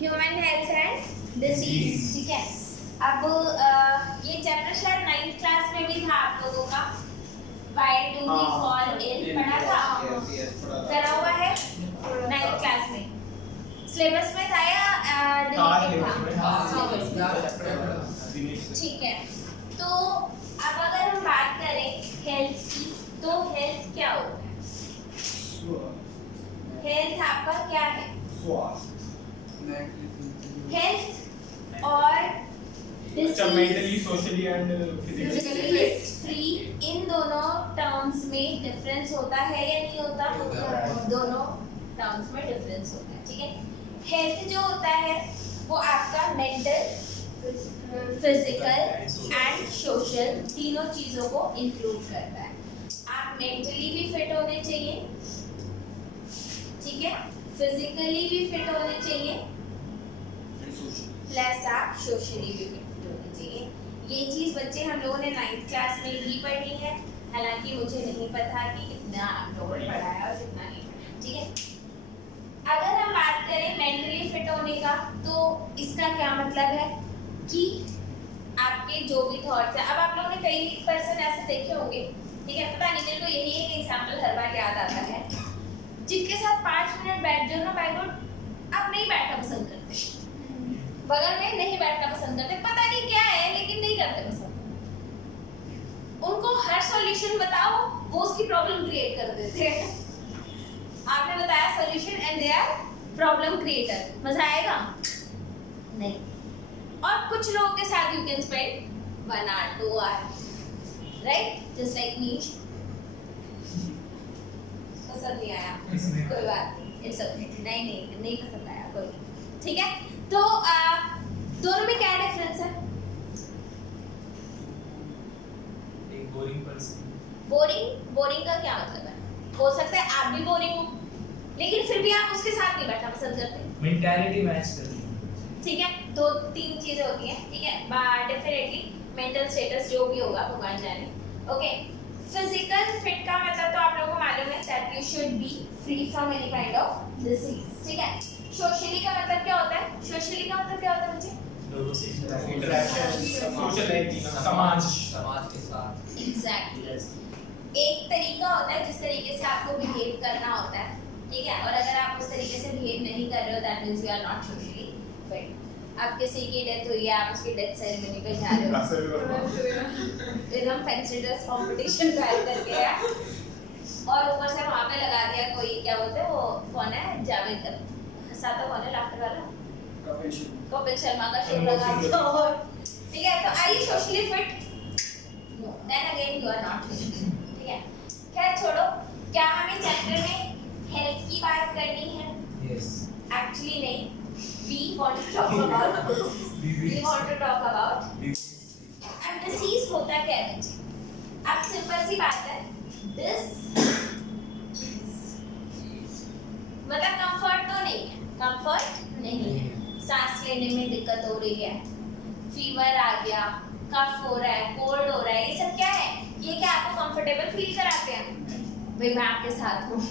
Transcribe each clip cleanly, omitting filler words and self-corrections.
Human health and disease, ठीक है। अब ये चैप्टर शायद 9th क्लास में भी था आप लोगों का, why do we fall ill, पढ़ा था, करा हुआ है 9th क्लास में। सिलेबस में था या डिलीटेड था? ठीक है। तो अब अगर हम बात करें हेल्थ की, तो हेल्थ क्या होता है? हेल्थ आपका क्या है? हेल्थ और mentally, socially and physically free, इन दोनों टर्म्स में डिफरेंस होता है या नहीं होता? दोनों टर्म्स में डिफरेंस होता है, ठीक है। हेल्थ जो होता है वो आपका मेंटल, फिजिकल एंड सोशल तीनों चीजों को इंक्लूड करता है। आप मेंटली भी फिट होने चाहिए, ठीक है, फिजिकली भी फिट होने चाहिए, प्लस आप सोशली भी फिट होने चाहिए। ये चीज बच्चे हम लोगों ने 9th क्लास में ही पढ़ी है, हालांकि मुझे नहीं पता कि कितना आप लोगों ने पढ़ाया और कितना नहीं पढ़ा, ठीक है। अगर हम बात करें मेंटली फिट होने का, तो इसका क्या मतलब है कि आपके जो भी थॉट्स हैं, अब आप लोगों ने कई पर्सन ऐसे देखे होंगे, ठीक है, पता नहीं, मेरे को यही एक एग्जांपल हर बार याद आता है, जिनके साथ 5 मिनट बैठ जाओ ना, बाय गॉड आप नहीं बैठना पसंद करते, बगल में नहीं बैठना पसंद करते, पता नहीं क्या है लेकिन नहीं करते पसंद। उनको हर सॉल्यूशन बताओ, वो उसकी प्रॉब्लम क्रिएट कर देते हैं। आपने बताया solution and they are problem creator, मजा आएगा? नहीं। और कुछ लोगों के साथ you can spend 1 hour 2 hour, right, just like me. पसंद नहीं आया, कोई बात नहीं, इट्स ओके, नहीं पसंद आया, कोई नहीं, ठीक है। तो दोनों में क्या डिफरेंस है? एक बोरिंग पर्सन, बोरिंग का क्या मतलब है? हो सकता है आप भी बोरिंग हो, लेकिन फिर भी आप उसके साथ नहीं बैठना पसंद करते, मेंटालिटी मैच करती है, ठीक है। 2-3 चीजें होती हैं, ठीक है, डेफिनेटली मेंटल स्टेटस जो भी होगा भगवान जाने, ओके। फिजिकल फिट का मतलब तो आप लोगों को मालूम है that you should be free from any kind of disease, ठीक है। सोशली का मतलब क्या होता है? सोशली का मतलब क्या होता है बच्चे? लोगों से इंटरेक्शन, सोशल लाइफ, समाज के साथ, एग्जैक्टली। एक तरीका होता है जिस तरीके से आपको बिहेव करना होता है, ठीक है, और अगर आप उस तरीके से बिहेव नहीं कर रहे हो that means you are not socially fit. आप किसी की डेथ हुई है, आप उसकी डेथ सेरेमनी पे जा रहे हो, फिर हम फैंसी ड्रेस कंपटीशन ट्राई करके आए और ऊपर से वहां पे लगा दिया कोई, क्या बोलते हैं वो, कौन है, जावेद का हंसाता कौन है, लाफ्टर वाला, कपिल शर्मा का शो लगा दिया, और ठीक है, तो are you socially fit? No, then again you are not socially, ठीक है। खैर छोड़ो, क्या हमें चैप्टर में हेल्थ की बात करनी है? यस, एक्चुअली नहीं, we want to talk about अब डिसीज होता क्या है बच्चे? अब सिंपल सी बात है, मतलब कंफर्ट तो नहीं है, कंफर्ट नहीं है, सांस लेने में दिक्कत हो रही है, फीवर आ गया, कफ हो रहा है, कोल्ड हो रहा है, ये सब क्या है? ये क्या आपको कंफर्टेबल फील कराते हैं? भाई मैं आपके साथ हूँ,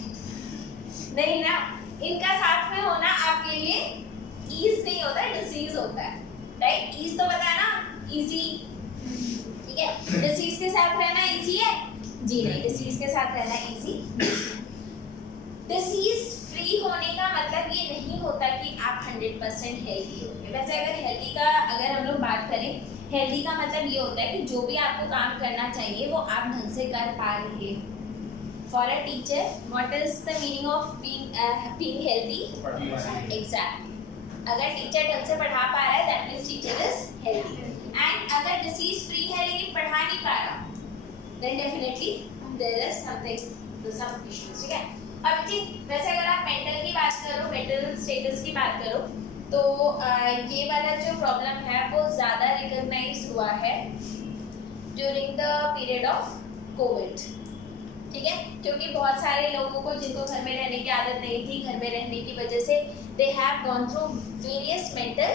नहीं ना, इनका साथ में होना आपके लिए ईज नहीं होता है, डिसीज होता है, राइट। ईज तो पता है ना, इजी, ठीक है। डिसीज के साथ रहना इजी है जी? नहीं, डिसीज के साथ रहना इजी। डिसीज फ्री होने का मतलब ये नहीं होता कि आप 100% हेल्दी होंगे। वैसे अगर हम लोग बात करें, हेल्दी का मतलब ये होता है कि जो भी आपको काम करना चाहिए वो आप ढंग से कर पा रही है। For a teacher, what is the meaning of being healthy? Exactly. अगर टीचर ढंग से पढ़ा पा रहा है that means teacher is healthy. And अगर डिसीज फ्री है लेकिन पढ़ा नहीं पा रहा, then definitely there is something, some issues, ठीक है। अब जी वैसे अगर आप मेंटल की बात करो, मेंटल स्टेटस की बात करो, तो ये वाला जो प्रॉब्लम है वो ज़्यादा रिकॉग्नाइज हुआ है during the period of Covid, ठीक है, क्योंकि बहुत सारे लोगों को जिनको घर में रहने की आदत नहीं थी, घर में रहने की वजह से they have gone through various mental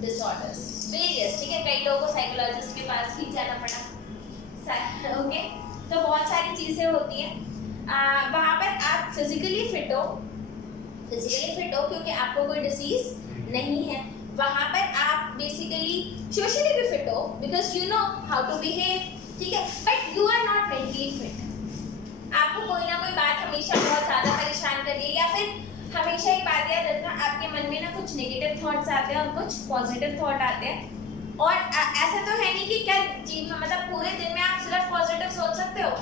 disorders, various, ठीक है। कई लोगों को साइकोलॉजिस्ट के पास भी जाना पड़ा, ओके। तो बहुत सारी चीज़ें होती हैं, वहाँ पर आप फिजिकली फिट हो, फिजिकली फिट हो क्योंकि आपको कोई डिसीज नहीं है, वहां पर आप बेसिकली सोशली भी फिट हो because you know how to behave, ठीक है, but you are not mentally fit. आपको कोई ना कोई बात हमेशा बहुत ज्यादा परेशान कर रही है, या फिर हमेशा एक बात याद रखना, आपके मन में ना कुछ नेगेटिव थॉट्स आते हैं और कुछ पॉजिटिव थॉट आते हैं, और ऐसा तो है नहीं कि क्या जी मतलब पूरे दिन में आप सिर्फ पॉजिटिव सोच सकते हो,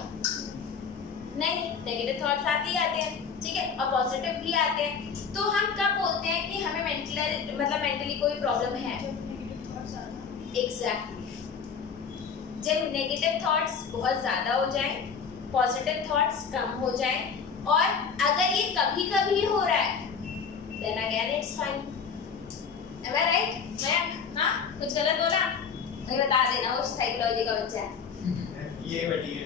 नहीं, नेगेटिव थॉट्स आते ही आते हैं, ठीक है, और पॉजिटिव भी आते हैं। तो हम कब बोलते हैं कि हमें मेंटली कोई प्रॉब्लम है? एग्जैक्टली, जब नेगेटिव थॉट्स बहुत ज्यादा हो जाए, पॉजिटिव थॉट्स कम हो जाए, और अगर ये कभी कभी हो रहा है then again it's fine. Am I right? मैं हाँ कुछ गलत बोला? मुझे बता देना, वो साइकोलॉजी का बच्चा है। ये बैठी है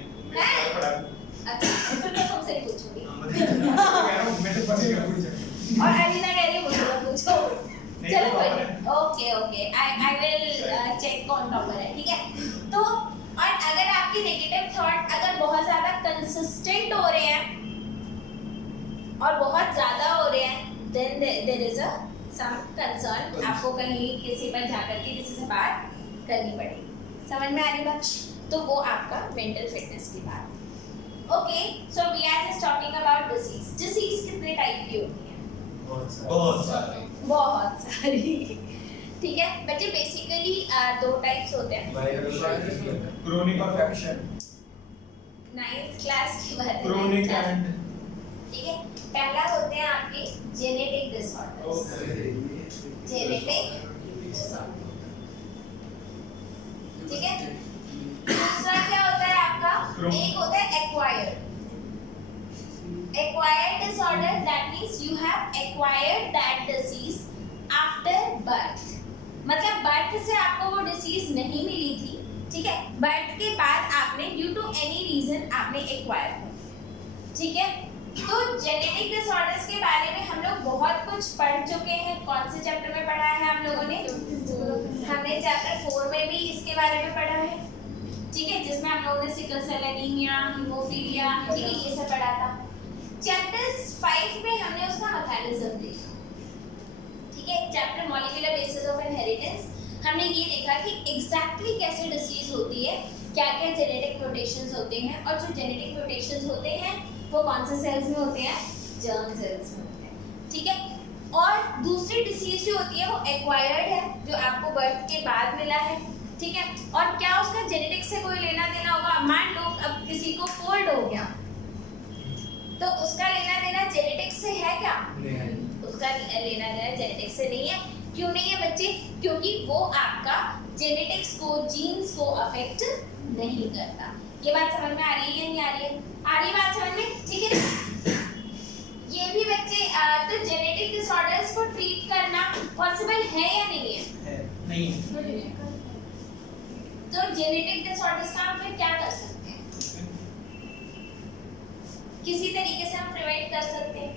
अच्छा, फिर मैं तुमसे नहीं पूछूंगी। मैं और अलीना कह रही है मुझे मत पूछो। चलो कोई okay okay, I will check कौन टॉपर है, ठीक है। तो और अगर आपके नेगेटिव थॉट अगर बहुत ज्यादा कंसिस्टेंट हो रहे हैं और बहुत ज्यादा हो रहे हैं, then there is a some concern, आपको कहीं किसी पर जाकर के किसी से बात करनी पड़ेगी। समझ में आ रही बात? तो वो आपका मेंटल फिटनेस की बात। Okay, so we are just talking about disease. Disease कितने टाइप की होती है? बहुत सारी, ठीक है बच्चे। बेसिकली दो टाइप्स होते हैं, क्रोनिक और फैक्शन। 9th क्लास की बात क्रोनिक है, एंड ठीक है। पहला होते हैं आपके जेनेटिक डिसऑर्डर्स, जेनेटिक डिसऑर्डर, ठीक है। दूसरा क्या होता है आपका? एक होता है acquired. Acquired disorder, that means you have acquired that disease after birth. मतलब बर्थ से आपको वो डिसीज नहीं मिली थी, ठीक है, बर्थ के बाद आपने ड्यू टू एनी रीजन आपने एक्वायर कर, ठीक है। तो जेनेटिक डिसऑर्डर्स के बारे में हम लोग बहुत कुछ पढ़ चुके हैं। कौन से चैप्टर में पढ़ा है हम लोगों ने? हमने चैप्टर 4 में भी इसके बारे में पढ़ा है, ठीक है, जिसमें हम लोगों ने सिकल सेल एनीमिया, हीमोफीलिया, ठीक है, ये सब पढ़ा था। चैप्टर 5 में हमने उसका मैकेनिज्म देखा, ठीक है। Chapter molecular basis of inheritance, हमने ये देखा कि एग्जैक्टली कैसे डिसीज होती है, क्या क्या जेनेटिक म्यूटेशंस होते हैं, और जो जेनेटिक म्यूटेशंस होते हैं वो कौन से सेल्स में होते हैं? जर्म सेल्स में होते हैं, ठीक है। और दूसरी डिसीज जो होती है वो एक्वायर्ड है, जो आपको बर्थ के बाद मिला है, ठीक है। और क्या उसका जेनेटिक से कोई लेना देना होगा? मान लो अब किसी को कोल्ड हो गया, तो उसका लेना देना जेनेटिक्स से है क्या? उसका लेना देना जेनेटिक्स से नहीं है। क्यों नहीं है बच्चे? क्योंकि वो आपका जेनेटिक्स को, जीन्स को अफेक्ट नहीं करता। ये बात समझ में आ रही है या नहीं आ रही है? आ रही बात समझ में, ठीक है। ये भी बच्चे तो जेनेटिक डिसऑर्डर्स को ट्रीट करना पॉसिबल है या नहीं है? नहीं। तो जेनेटिक डिसऑर्डर्स का हम फिर क्या कर सकते हैं? किसी तरीके से हम प्रिवेंट कर सकते हैं।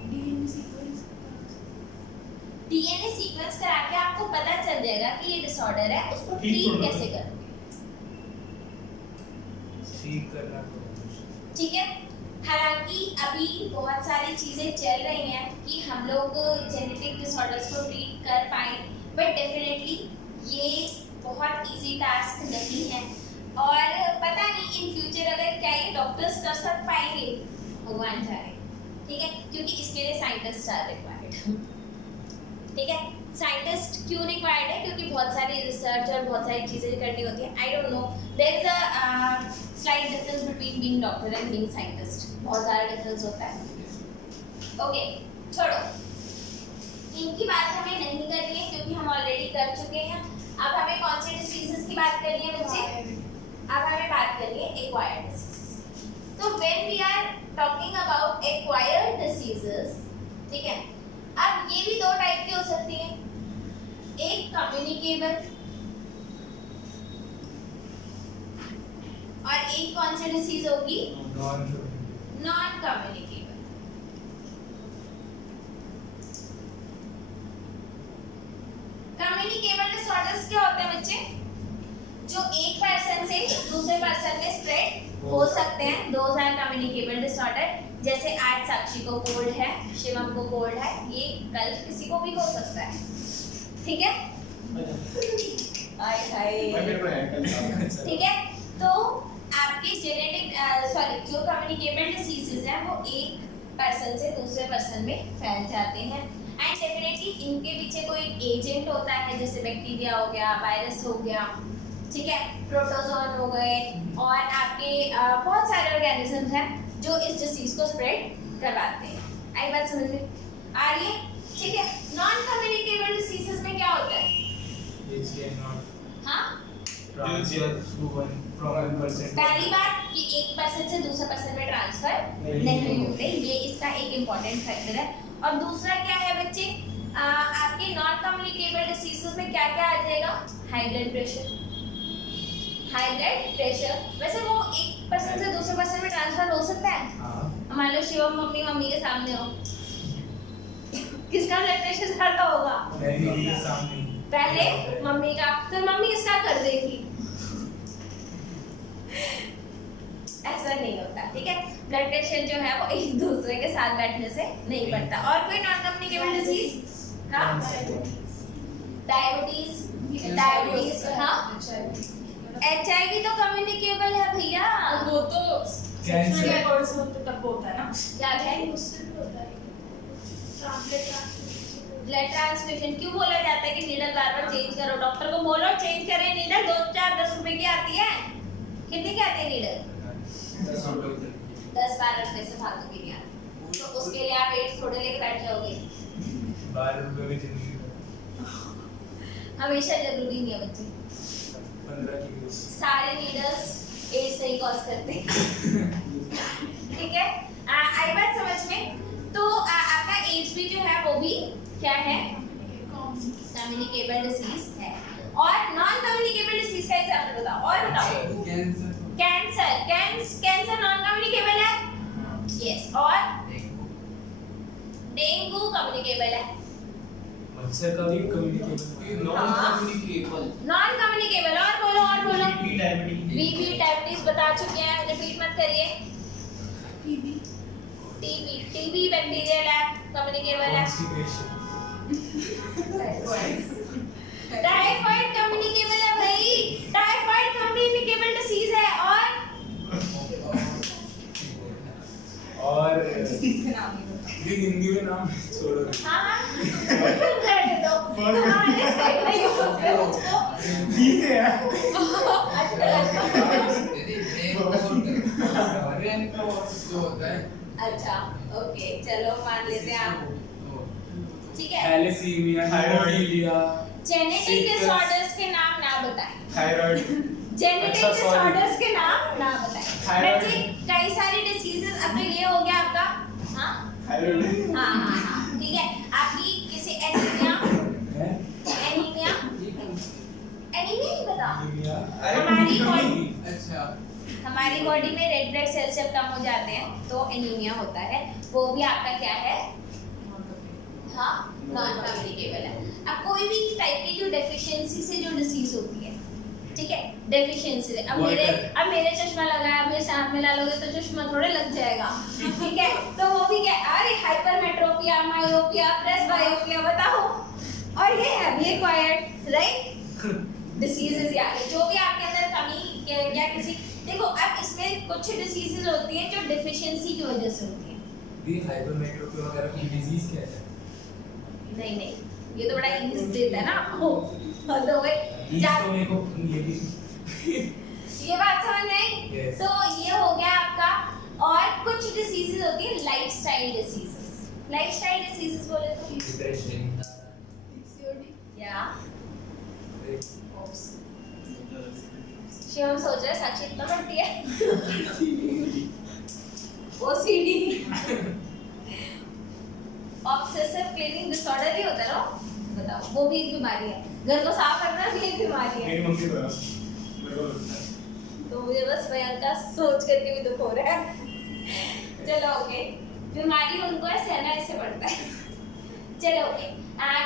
डीएनए सीक्वेंस करा के आपको पता चल जाएगा कि ये डिसऑर्डर है, उसको ट्रीट कैसे करोगे, ठीक है। हालांकि अभी बहुत सारी चीजें चल रही हैं कि हम लोग जेनेटिक डिसऑर्डर्स को ट्रीट कर पाए, बट डेफिनेटली ये बहुत इजी टास्क नहीं है, और पता नहीं इन फ्यूचर अगर क्या ये डॉक्टर्स कर सक पाएंगे, भगवान जाने, ठीक है, क्योंकि इसके लिए साइंटिस्ट आर रिक्वायर्ड, ठीक है। साइंटिस्ट क्यों रिक्वायर्ड है? क्योंकि बहुत सारी रिसर्च और बहुत सारी चीजें करनी होती है। I don't know, there is a slight difference between being doctor and being scientist, बहुत सारा डिफरेंस होता है। ओके, छोड़ो, इनकी बात हमें नहीं करनी है क्योंकि हम ऑलरेडी कर चुके हैं। अब हमें कौन सी डिसीजेस की बात करनी है बच्चे? अब हमें बात करनी है एक्वायर्ड डिसीजेस। तो when we are talking about acquired diseases, ठीक है, अब ये भी दो टाइप की हो सकती है, एक कम्युनिकेबल और एक कौन सी डिसीज होगी? Non communicable. कम्युनिकेबल डिसऑर्डर्स क्या होते हैं बच्चे? जो एक पर्सन से दूसरे पर्सन में स्प्रेड हो सकते हैं, दोज आर कम्युनिकेबल डिसऑर्डर। जैसे आज साक्षी को कोल्ड है, शिवम को कोल्ड है, ये कल किसी को भी हो सकता है, ठीक है? हाय हाय, ठीक है? तो आपके जो कम्युनिकेबल डिसीजेज हैं वो एक पर्सन से दूसरे पर्सन में फैल जाते हैं एंड डेफिनेटली इनके पीछे कोई एजेंट होता है, जैसे बैक्टीरिया हो गया, वायरस हो गया, ठीक है, प्रोटोजोन हो गए और आपके बहुत सारे ऑर्गेनिजम्स हैं जो इस डिसीज को स्प्रेड करवाते हैं। आई बात समझ में आ रही है? ठीक है। नॉन कम्युनिकेबल डिसीजेस में क्या होता है? हाँ, पहली बात कि एक पर्सन से दूसरे पर्सन में ट्रांसफर नहीं होते, ये इसका एक इम्पॉर्टेंट फैक्टर है। और दूसरा क्या है बच्चे, आपके नॉन कम्युनिकेबल डिसीजेस में क्या क्या आ जाएगा? High blood pressure, high blood pressure. वैसे वो एक पर्सन से दूसरे पर्सन में ट्रांसफर हो सकता है। मान लो शिवम मम्मी के सामने हो, किसका ब्लड प्रेशर ज्यादा होगा? पहले मम्मी का, फिर मम्मी इसका कर देगी। ऐसा नहीं होता, ठीक है? ब्लड प्रेशर जो है वो एक दूसरे के साथ बैठने से नहीं बढ़ता। और कोई नॉन कम्युनिकेबल डिजीज? हाँ, डायबिटीज, हाँ, HIV तो कम्युनिकेबल है भैया, वो तो कैंसर तब होता है ना, क्या है? Blood transfusion. क्यों बोला जाता है कि नीडल बार बार चेंज करो? डॉक्टर को बोलो चेंज करें नीडल, 2-4-10 रुपए की आती है। कितने की आती है नीडल? 10-12 रुपए से फालतू की नहीं आती। तो उसके लिए आप एड्स थोड़े लेके बैठ जाओगे? 12 रुपए में जिंदगी हमेशा जरूरी नहीं है बच्चे, 15 की सारे नीडल्स एड्स नहीं कॉज करते। ठीक है, आई बात समझ में? तो आपका एड्स भी जो है वो भी क्या है? कम्युनिकेबल डिसीज है। और नॉन कम्युनिकेबल डिसीज का एग्जांपल बताओ, और बताओ। कैंसर नॉन कम्युनिकेबल है? यस। और डेंगू कम्युनिकेबल है? मच्छर का भी कम्युनिकेबल, नॉन कम्युनिकेबल। और बोलो, और बोलो। बीपी डायबिटीज बता चुके हैं, रिपीट मत करिए। टीबी बैक्टीरियल है, कम्युनिकेबल है। टाइफाइड कम्युनिकेबल है भाई, टाइफाइड कम्युनिकेबल डिसीज है। और डिसीज के नाम नहीं पता। हिंदी में नाम छोड़ो। हाँ रहने दो, हमारे साइड में ये होते हैं उसको। ठीक है अच्छा, ओके, चलो मान लेते हैं आप, ठीक है। थैलेसीमिया, हाइड्रोफीलिया, जेनेटिक डिसऑर्डर्स के नाम ना बताएं। थायराइड, जेनेटिक अच्छा, sorry। डिसऑर्डर्स के नाम ना बताएं। थायराइड। बच्चे कई सारी डिसीजेस, अब तो ये हो गया आपका, हाँ थायराइड हाँ हाँ हाँ, ठीक है। आपकी किसी एनीमिया, एनीमिया ही बताओ। हमारी बॉडी, हमारी बॉडी में रेड ब्लड सेल्स जब कम हो जाते हैं तो एनीमिया होता है, वो भी आपका क्या है? हाँ, नॉन कम्युनिकेबल है। अब कोई भी टाइप की जो डेफिशिएंसी से जो डिसीज होती है, ठीक है, डेफिशिएंसी से। अब मेरे चश्मा लगाया, अब मेरे साथ में ला लोगे तो चश्मा थोड़े लग जाएगा, ठीक है? तो वो भी क्या, अरे हाइपरमेट्रोपिया, मायोपिया, प्रेसबायोपिया, बताओ। और ये हैवी एक्वायर्ड, राइट, डिसीजेस या जो भी आपके अंदर कमी या किसी, देखो अब इसमें कुछ डिसीजेस होती हैं जो डेफिशिएंसी की वजह से होती है। ये हाइपरमेट्रोपिया वगैरह की डिजीज क्या है? नहीं, ये तो बड़ा ईज देता है ना आपको। तो भाई तो मेरे को ये भी ये बात समझ में आई? Yes. तो ये हो गया आपका। और कुछ डिसीजेस होती है लाइफस्टाइल डिसीजेस। लाइफस्टाइल डिसीजेस बोले तो डिप्रेशन या शिवम सोच रहा है साक्षी इतना बढ़ती है। OCD, ऑब्सेसिव क्लीनिंग डिसऑर्डर ही होता है ना, बताओ, वो भी एक बीमारी है। घर को साफ करना भी एक बीमारी है। मेरी मम्मी को मेरे को लगता है। तो मुझे बस भयंकर सोच करके भी दुख हो रहा है। चलो ओके, बीमारी उनको है, सहना इससे बढ़ता है। चलो ओके,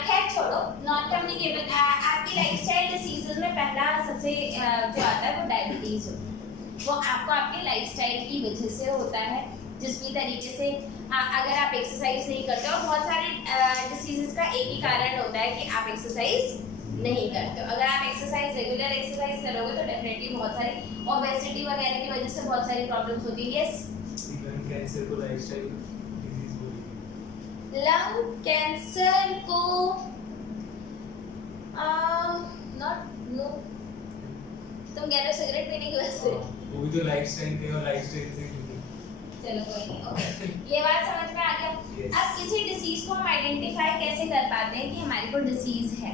खैर छोड़ो, नॉन कम्युनिकेबल। आपकी लाइफस्टाइल डिसीजेस में पहला सबसे जो आता है वो डायबिटीज होता है। वो आपको आपके लाइफस्टाइल की वजह से होता है। जिस भी तरीके से अगर आप एक्सरसाइज नहीं करते हो, बहुत सारे डिसीजेस का एक ही कारण होता है कि आप एक्सरसाइज नहीं करते हो। अगर आप एक्सरसाइज रेगुलर एक्सरसाइज करोगे तो डेफिनेटली बहुत सारी ओबेसिटी वगैरह की वजह से बहुत सारी प्रॉब्लम्स होती है। यस, कैंसर को लाइफस्टाइल डिजीज बोलेंगे। लंग कैंसर को नॉट नो, तुम कह रहे हो सिगरेट पीने की वजह से? वो भी तो लाइफस्टाइल के और लाइफस्टाइल से जुड़ी। चलो कोई नहीं, ओके, ये बात समझ में आ गया। Yes. अब किसी डिसीज को हम आइडेंटिफाई कैसे कर पाते हैं कि हमारे को डिसीज है?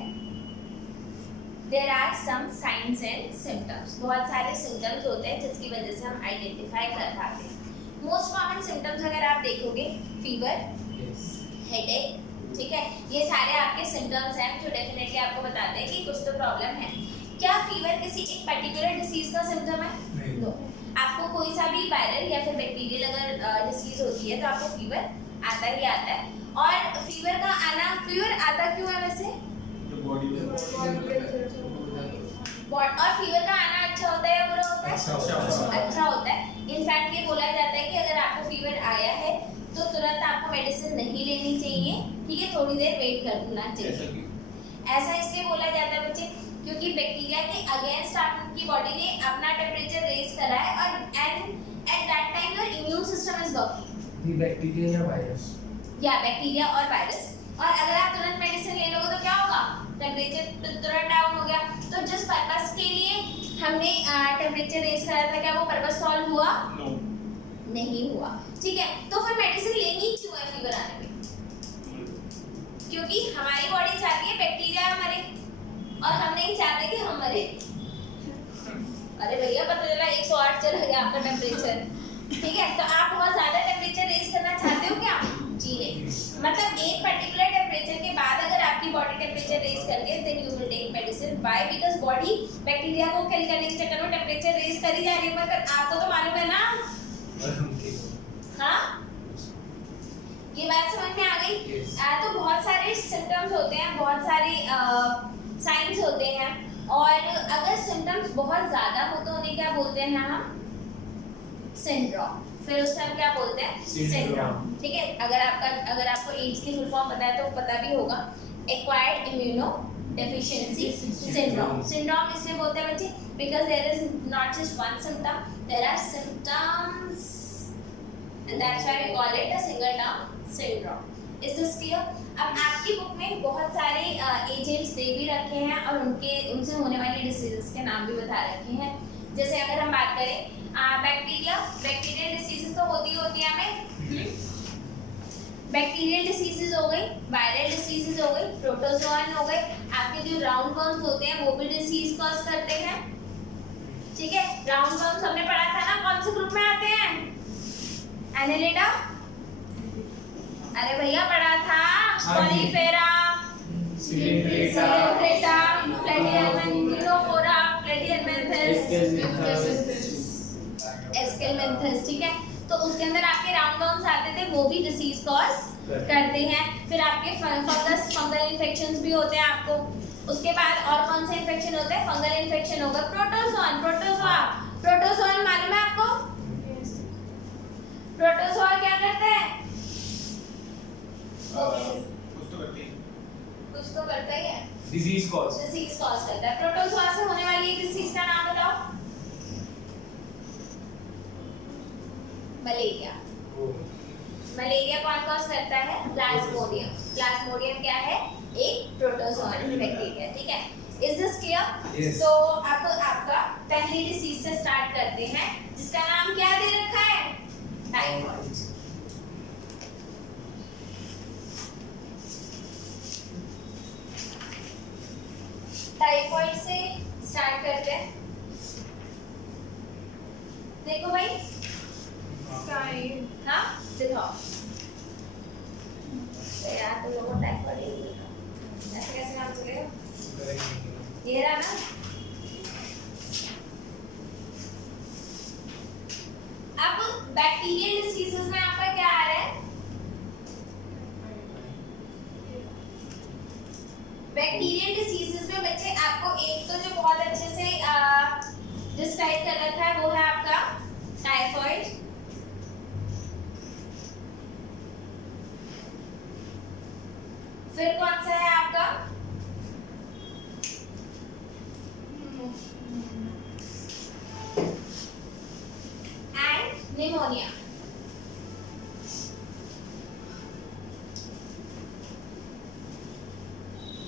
There are some science and symptoms, बहुत सारे सिम्टम्स होते हैं जिसकी वजह से हम आइडेंटिफाई कर पाते हैं। मोस्ट कॉमन सिम्टम्स अगर आप देखोगे, फीवर, Yes. हेडेक, ठीक है, ये सारे आपके सिम्टम्स हैं जो डेफिनेटली आपको बताते हैं कि कुछ तो प्रॉब्लम है। क्या फीवर किसी एक पर्टिकुलर डिसीज का सिम्टम है? नहीं। नो। आपको कोई सा भी वायरल या फिर बैक्टीरियल अगर डिसीज होती है तो आपको फीवर आता ही आता है। और फीवर का आना, फीवर आता क्यों है वैसे? और फीवर का आना अच्छा होता है या बुरा होता है? अच्छा होता है। इनफैक्ट ये बोला जाता है कि अगर आपको फीवर आया है तो तुरंत आपको मेडिसिन नहीं लेनी चाहिए, ठीक है, थोड़ी देर वेट करना चाहिए। ऐसा इसलिए बोला जाता है बच्चे क्योंकि बैक्टीरिया के अगेंस्ट आपकी बॉडी ने अपना टेम्परेचर रेज करा है और at that time your immune system is working. ये बैक्टीरिया या वायरस? या बैक्टीरिया और वायरस। और अगर आप तुरंत मेडिसिन ले लोगे तो क्या होगा? टेम्परेचर तुरंत डाउन हो गया। तो जिस पर्पस के लिए हमने टेम्परेचर रेज करा था, क्या वो पर्पस सॉल्व हुआ? नो। नहीं हुआ, ठीक है। तो फिर मेडिसिन लेनी क्यों है फीवर आने में? क्योंकि हमारी बॉडी चाहती है बैक्टीरिया मरे और हम नहीं चाहते कि हम मरे। अरे भैया पता चला 108 चला गया आपका टेम्परेचर, ठीक है, तो आप बहुत ज्यादा टेम्परेचर रेज करना चाहते हो क्या? जी नहीं। मतलब एक पर्टिकुलर टेम्परेचर के बाद अगर आपकी बॉडी टेम्परेचर रेज कर दे then you will take medicine. Why? Because body bacteria को किल करने के चक्कर में टेम्परेचर रेज करी जा रही है, मगर आपको तो मालूम है ना। हाँ, ये बात समझ में आ गई? Yes. तो बहुत सारे सिम्टम्स होते हैं, बहुत सारे साइंस होते हैं, और अगर सिम्टम्स बहुत ज्यादा हो तो उन्हें क्या बोलते हैं हम? सिंड्रोम। फिर उस टाइम क्या बोलते हैं? सिंड्रोम, ठीक है। अगर आपको एड्स की फुल फॉर्म पता है तो पता भी होगा, acquired immuno deficiency syndrome. Syndrome इसलिए बोलते हैं बच्चे because there is not just one symptom, there are symptoms and that's why we call it a single term syndrome. Is this clear? अब आपकी बुक में बहुत सारे एजेंट्स दे भी रखे हैं और उनसे होने वाली डिसीजेस के नाम भी बता रखे हैं। जैसे अगर हम बात करें बैक्टीरियल डिसीजेस तो होती है हमें। बैक्टीरियल डिसीजेस हो गई, वायरल डिसीजेस हो गई, प्रोटोजोआन हो गए, आपके जो राउंड वर्म्स होते हैं वो भी डिसीज कॉज करते हैं, ठीक है। राउंड वर्म्स हमने पढ़ा था ना, कौन से ग्रुप में आते हैं? एनेलिडा, अरे भैया पढ़ा था, कॉलीफेरा, सिलिंड्रेटा, प्लेटिहेल्मिन्थोफोरा, प्लेटिहेल्मिन्थस, एस्केलमेंथस, ठीक है। तो उसके अंदर आपके राउंड वर्म्स आते थे, वो भी डिसीज कॉज करते हैं। फिर आपके फंगल इन्फेक्शंस भी होते हैं आपको। उसके बाद और कौन से इन्फेक्शन होते हैं? फंगल इन्फेक्शन होगा, प्रोटोजोआन, प्रोटोजोआन मालूम है आपको? प्रोटोजोआ क्या करता है? कुछ तो करता ही है, डिजीज कॉज करता है। प्रोटोजोआ से होने वाली एक डिसीज का नाम बताओ। मलेरिया। मलेरिया कौन कॉज करता है? प्लाज्मोडियम। प्लाज्मोडियम क्या है? एक प्रोटोजोआन बैक्टीरिया, ठीक है। Is this clear? Yes. तो आपका पहली डिसीज से स्टार्ट करते हैं जिसका नाम क्या दे रखा है? टाइफाइड। टाइफाइड से स्टार्ट करते हैं। देखो भाई, हाँ दिखाओ यार, तुम लोगों को टाइफाइड ही नहीं लिखा, ऐसे कैसे नाम चलेगा? ये रहा ना। अब बैक्टीरियल डिसीजेस में आपका क्या आ रहा है? बैक्टीरियल डिसीजेस में बच्चे आपको एक तो जो बहुत अच्छे से डिस्क्राइब कर रखा है वो है आपका टाइफाइड, फिर कौन सा है आपका? And pneumonia.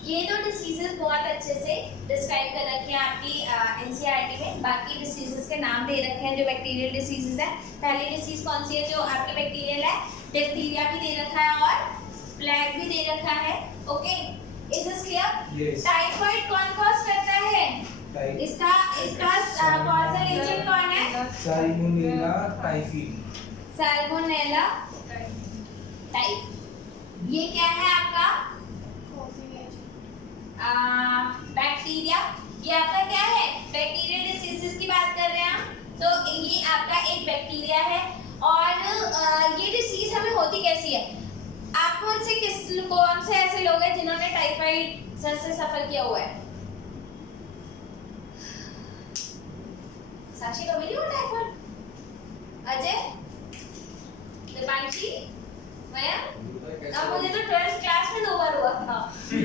ये दो डिसीजेस बहुत अच्छे से डिस्क्राइब कर रखे हैं आपकी एनसीईआरटी में। बाकी डिसीजेस के नाम दे रखे हैं जो बैक्टीरियल डिसीजेस है। पहली डिसीज कौन सी है जो आपकी बैक्टीरियल है? डिप्थीरिया भी दे रखा है और प्लेग भी दे रखा है। Okay, is this clear? Typhoid कौन कॉज करता है? इसका कॉजल एजेंट कौन है? Salmonella typhi. साल्मोनेला टाइफ। ये क्या है आपका? बैक्टीरिया। ये आपका क्या है? बैक्टीरियल डिसीजेस की बात कर रहे हैं हम। तो ये आपका एक बैक्टीरिया है। और ये डिसीज हमें होती कैसी है? आपको से कौन से ऐसे लोग हैं जिन्होंने टाइफाइड सर से सफर किया हुआ है? साक्षी को मिली हो टाइफाइड? अजय, दीपांशी, मयंक? अब मुझे तो 12th क्लास में 2 बार हुआ था।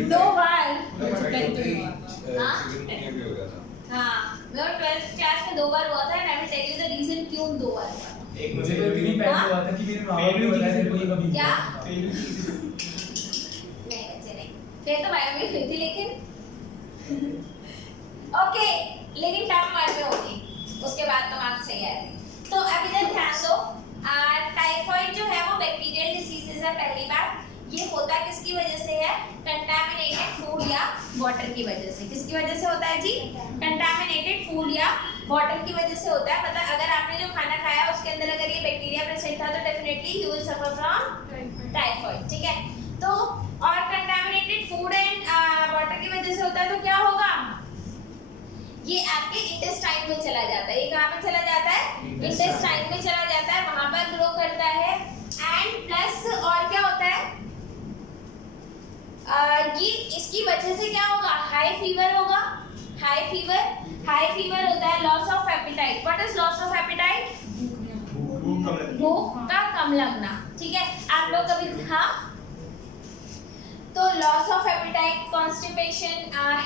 2 बार। हाँ, मैं 12th क्लास में 2 बार हुआ था। And I will tell you the reason क्यों 2 बार हुआ था। एक मुझे तो इतनी पहले हुआ था कि मेरे माँ बाप ने बताया मेरे को ये कभी क्या? नहीं बच्चे नहीं। फिर तो बायो में हुई थी लेकिन ओके, लेकिन टर्म वर्ड में होगी। उसके बाद तो मार्क्स सही आए थे। तो अभी तक ध्यान दो। टाइफाइड जो है वो बैक्टीरियल डिसीजेस है। पहली बात, ये होता किसकी वजह से है? कंटामिनेटेड फूड या वाटर की वजह से। किसकी वजह से होता है जी? कंटामिनेटेड फूड या वाटर की वजह से होता है। मतलब अगर आपने जो खाना खाया उसके अंदर अगर ये बैक्टीरिया प्रेजेंट था तो definitely you will suffer from typhoid. ठीक है, तो और कंटामिनेटेड फूड एंड वाटर की वजह से होता है तो क्या होगा? ये आपके इंटेस्टाइन में चला जाता है। ये कहाँ पे चला जाता है? इंटेस्टाइन में चला जाता है, वहां पर ग्रो करता है। एंड प्लस और क्या होता है? ये इसकी वजह से क्या होगा? हाई फीवर होगा। हाई फीवर होता है। Loss of appetite. What is loss of appetite? भूख का कम लगना। ठीक है, आप लोग कभी हाँ, तो loss of appetite, constipation,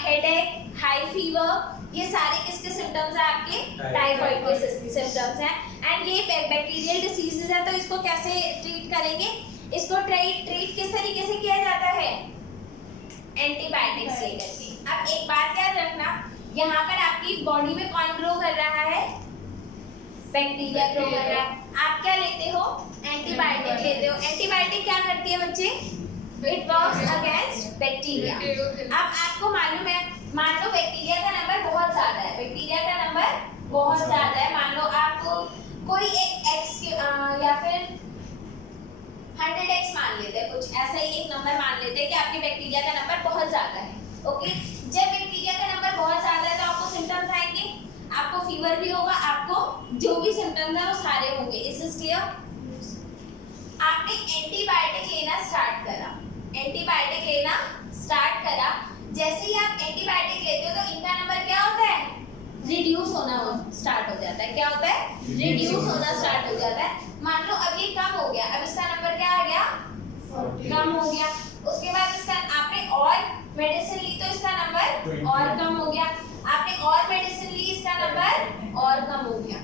headache, high fever, ये सारे किसके सिम्टम्स हैं? आपके टाइफाइड के सिम्टम्स हैं। एंड ये बैक्टीरियल डिसीजेस है तो इसको कैसे ट्रीट करेंगे? इसको ट्रीट किस तरीके से किया जाता है? एंटीबायोटिक्स लेकर के। अब एक बात याद रखना, यहाँ पर आपकी बॉडी में कौन ग्रो कर रहा है? बैक्टीरिया ग्रो कर रहा है। आप क्या लेते हो? एंटीबायोटिक लेते हो। एंटीबायोटिक क्या करती है बच्चे? It works against bacteria. अब आपको मालूम है, मान लो बैक्टीरिया का नंबर बहुत ज्यादा है। बैक्टीरिया का नंबर बहुत ज्यादा है। मान लो आपको कोई एक x या फिर 100x मान लेते हैं, कुछ ऐसा ही एक नंबर मान लेते हैं कि आपके बैक्टीरिया का नंबर बहुत ज्यादा है। ओके, जब बैक्टीरिया का नंबर बहुत ज्यादा है तो आपको सिम्टम्स आएंगे। आपको फीवर भी होगा, आपको जो भी सिम्टम्स है वो सारे होंगे। Is this clear? आपने एंटीबायोटिक लेना स्टार्ट करा। एंटीबायोटिक लेना स्टार्ट करा। जैसे ही आप एंटीबायोटिक लेते हो तो इनका नंबर क्या होता है? रिड्यूस होना स्टार्ट हो जाता है। क्या होता है? रिड्यूस होना स्टार्ट हो जाता है। मान लो अब ये कम हो गया, अब इसका नंबर क्या आ गया? कम हो गया। उसके बाद इसका आपने और मेडिसिन ली तो इसका नंबर और कम हो गया। आपने और मेडिसिन ली, इसका नंबर और कम हो गया।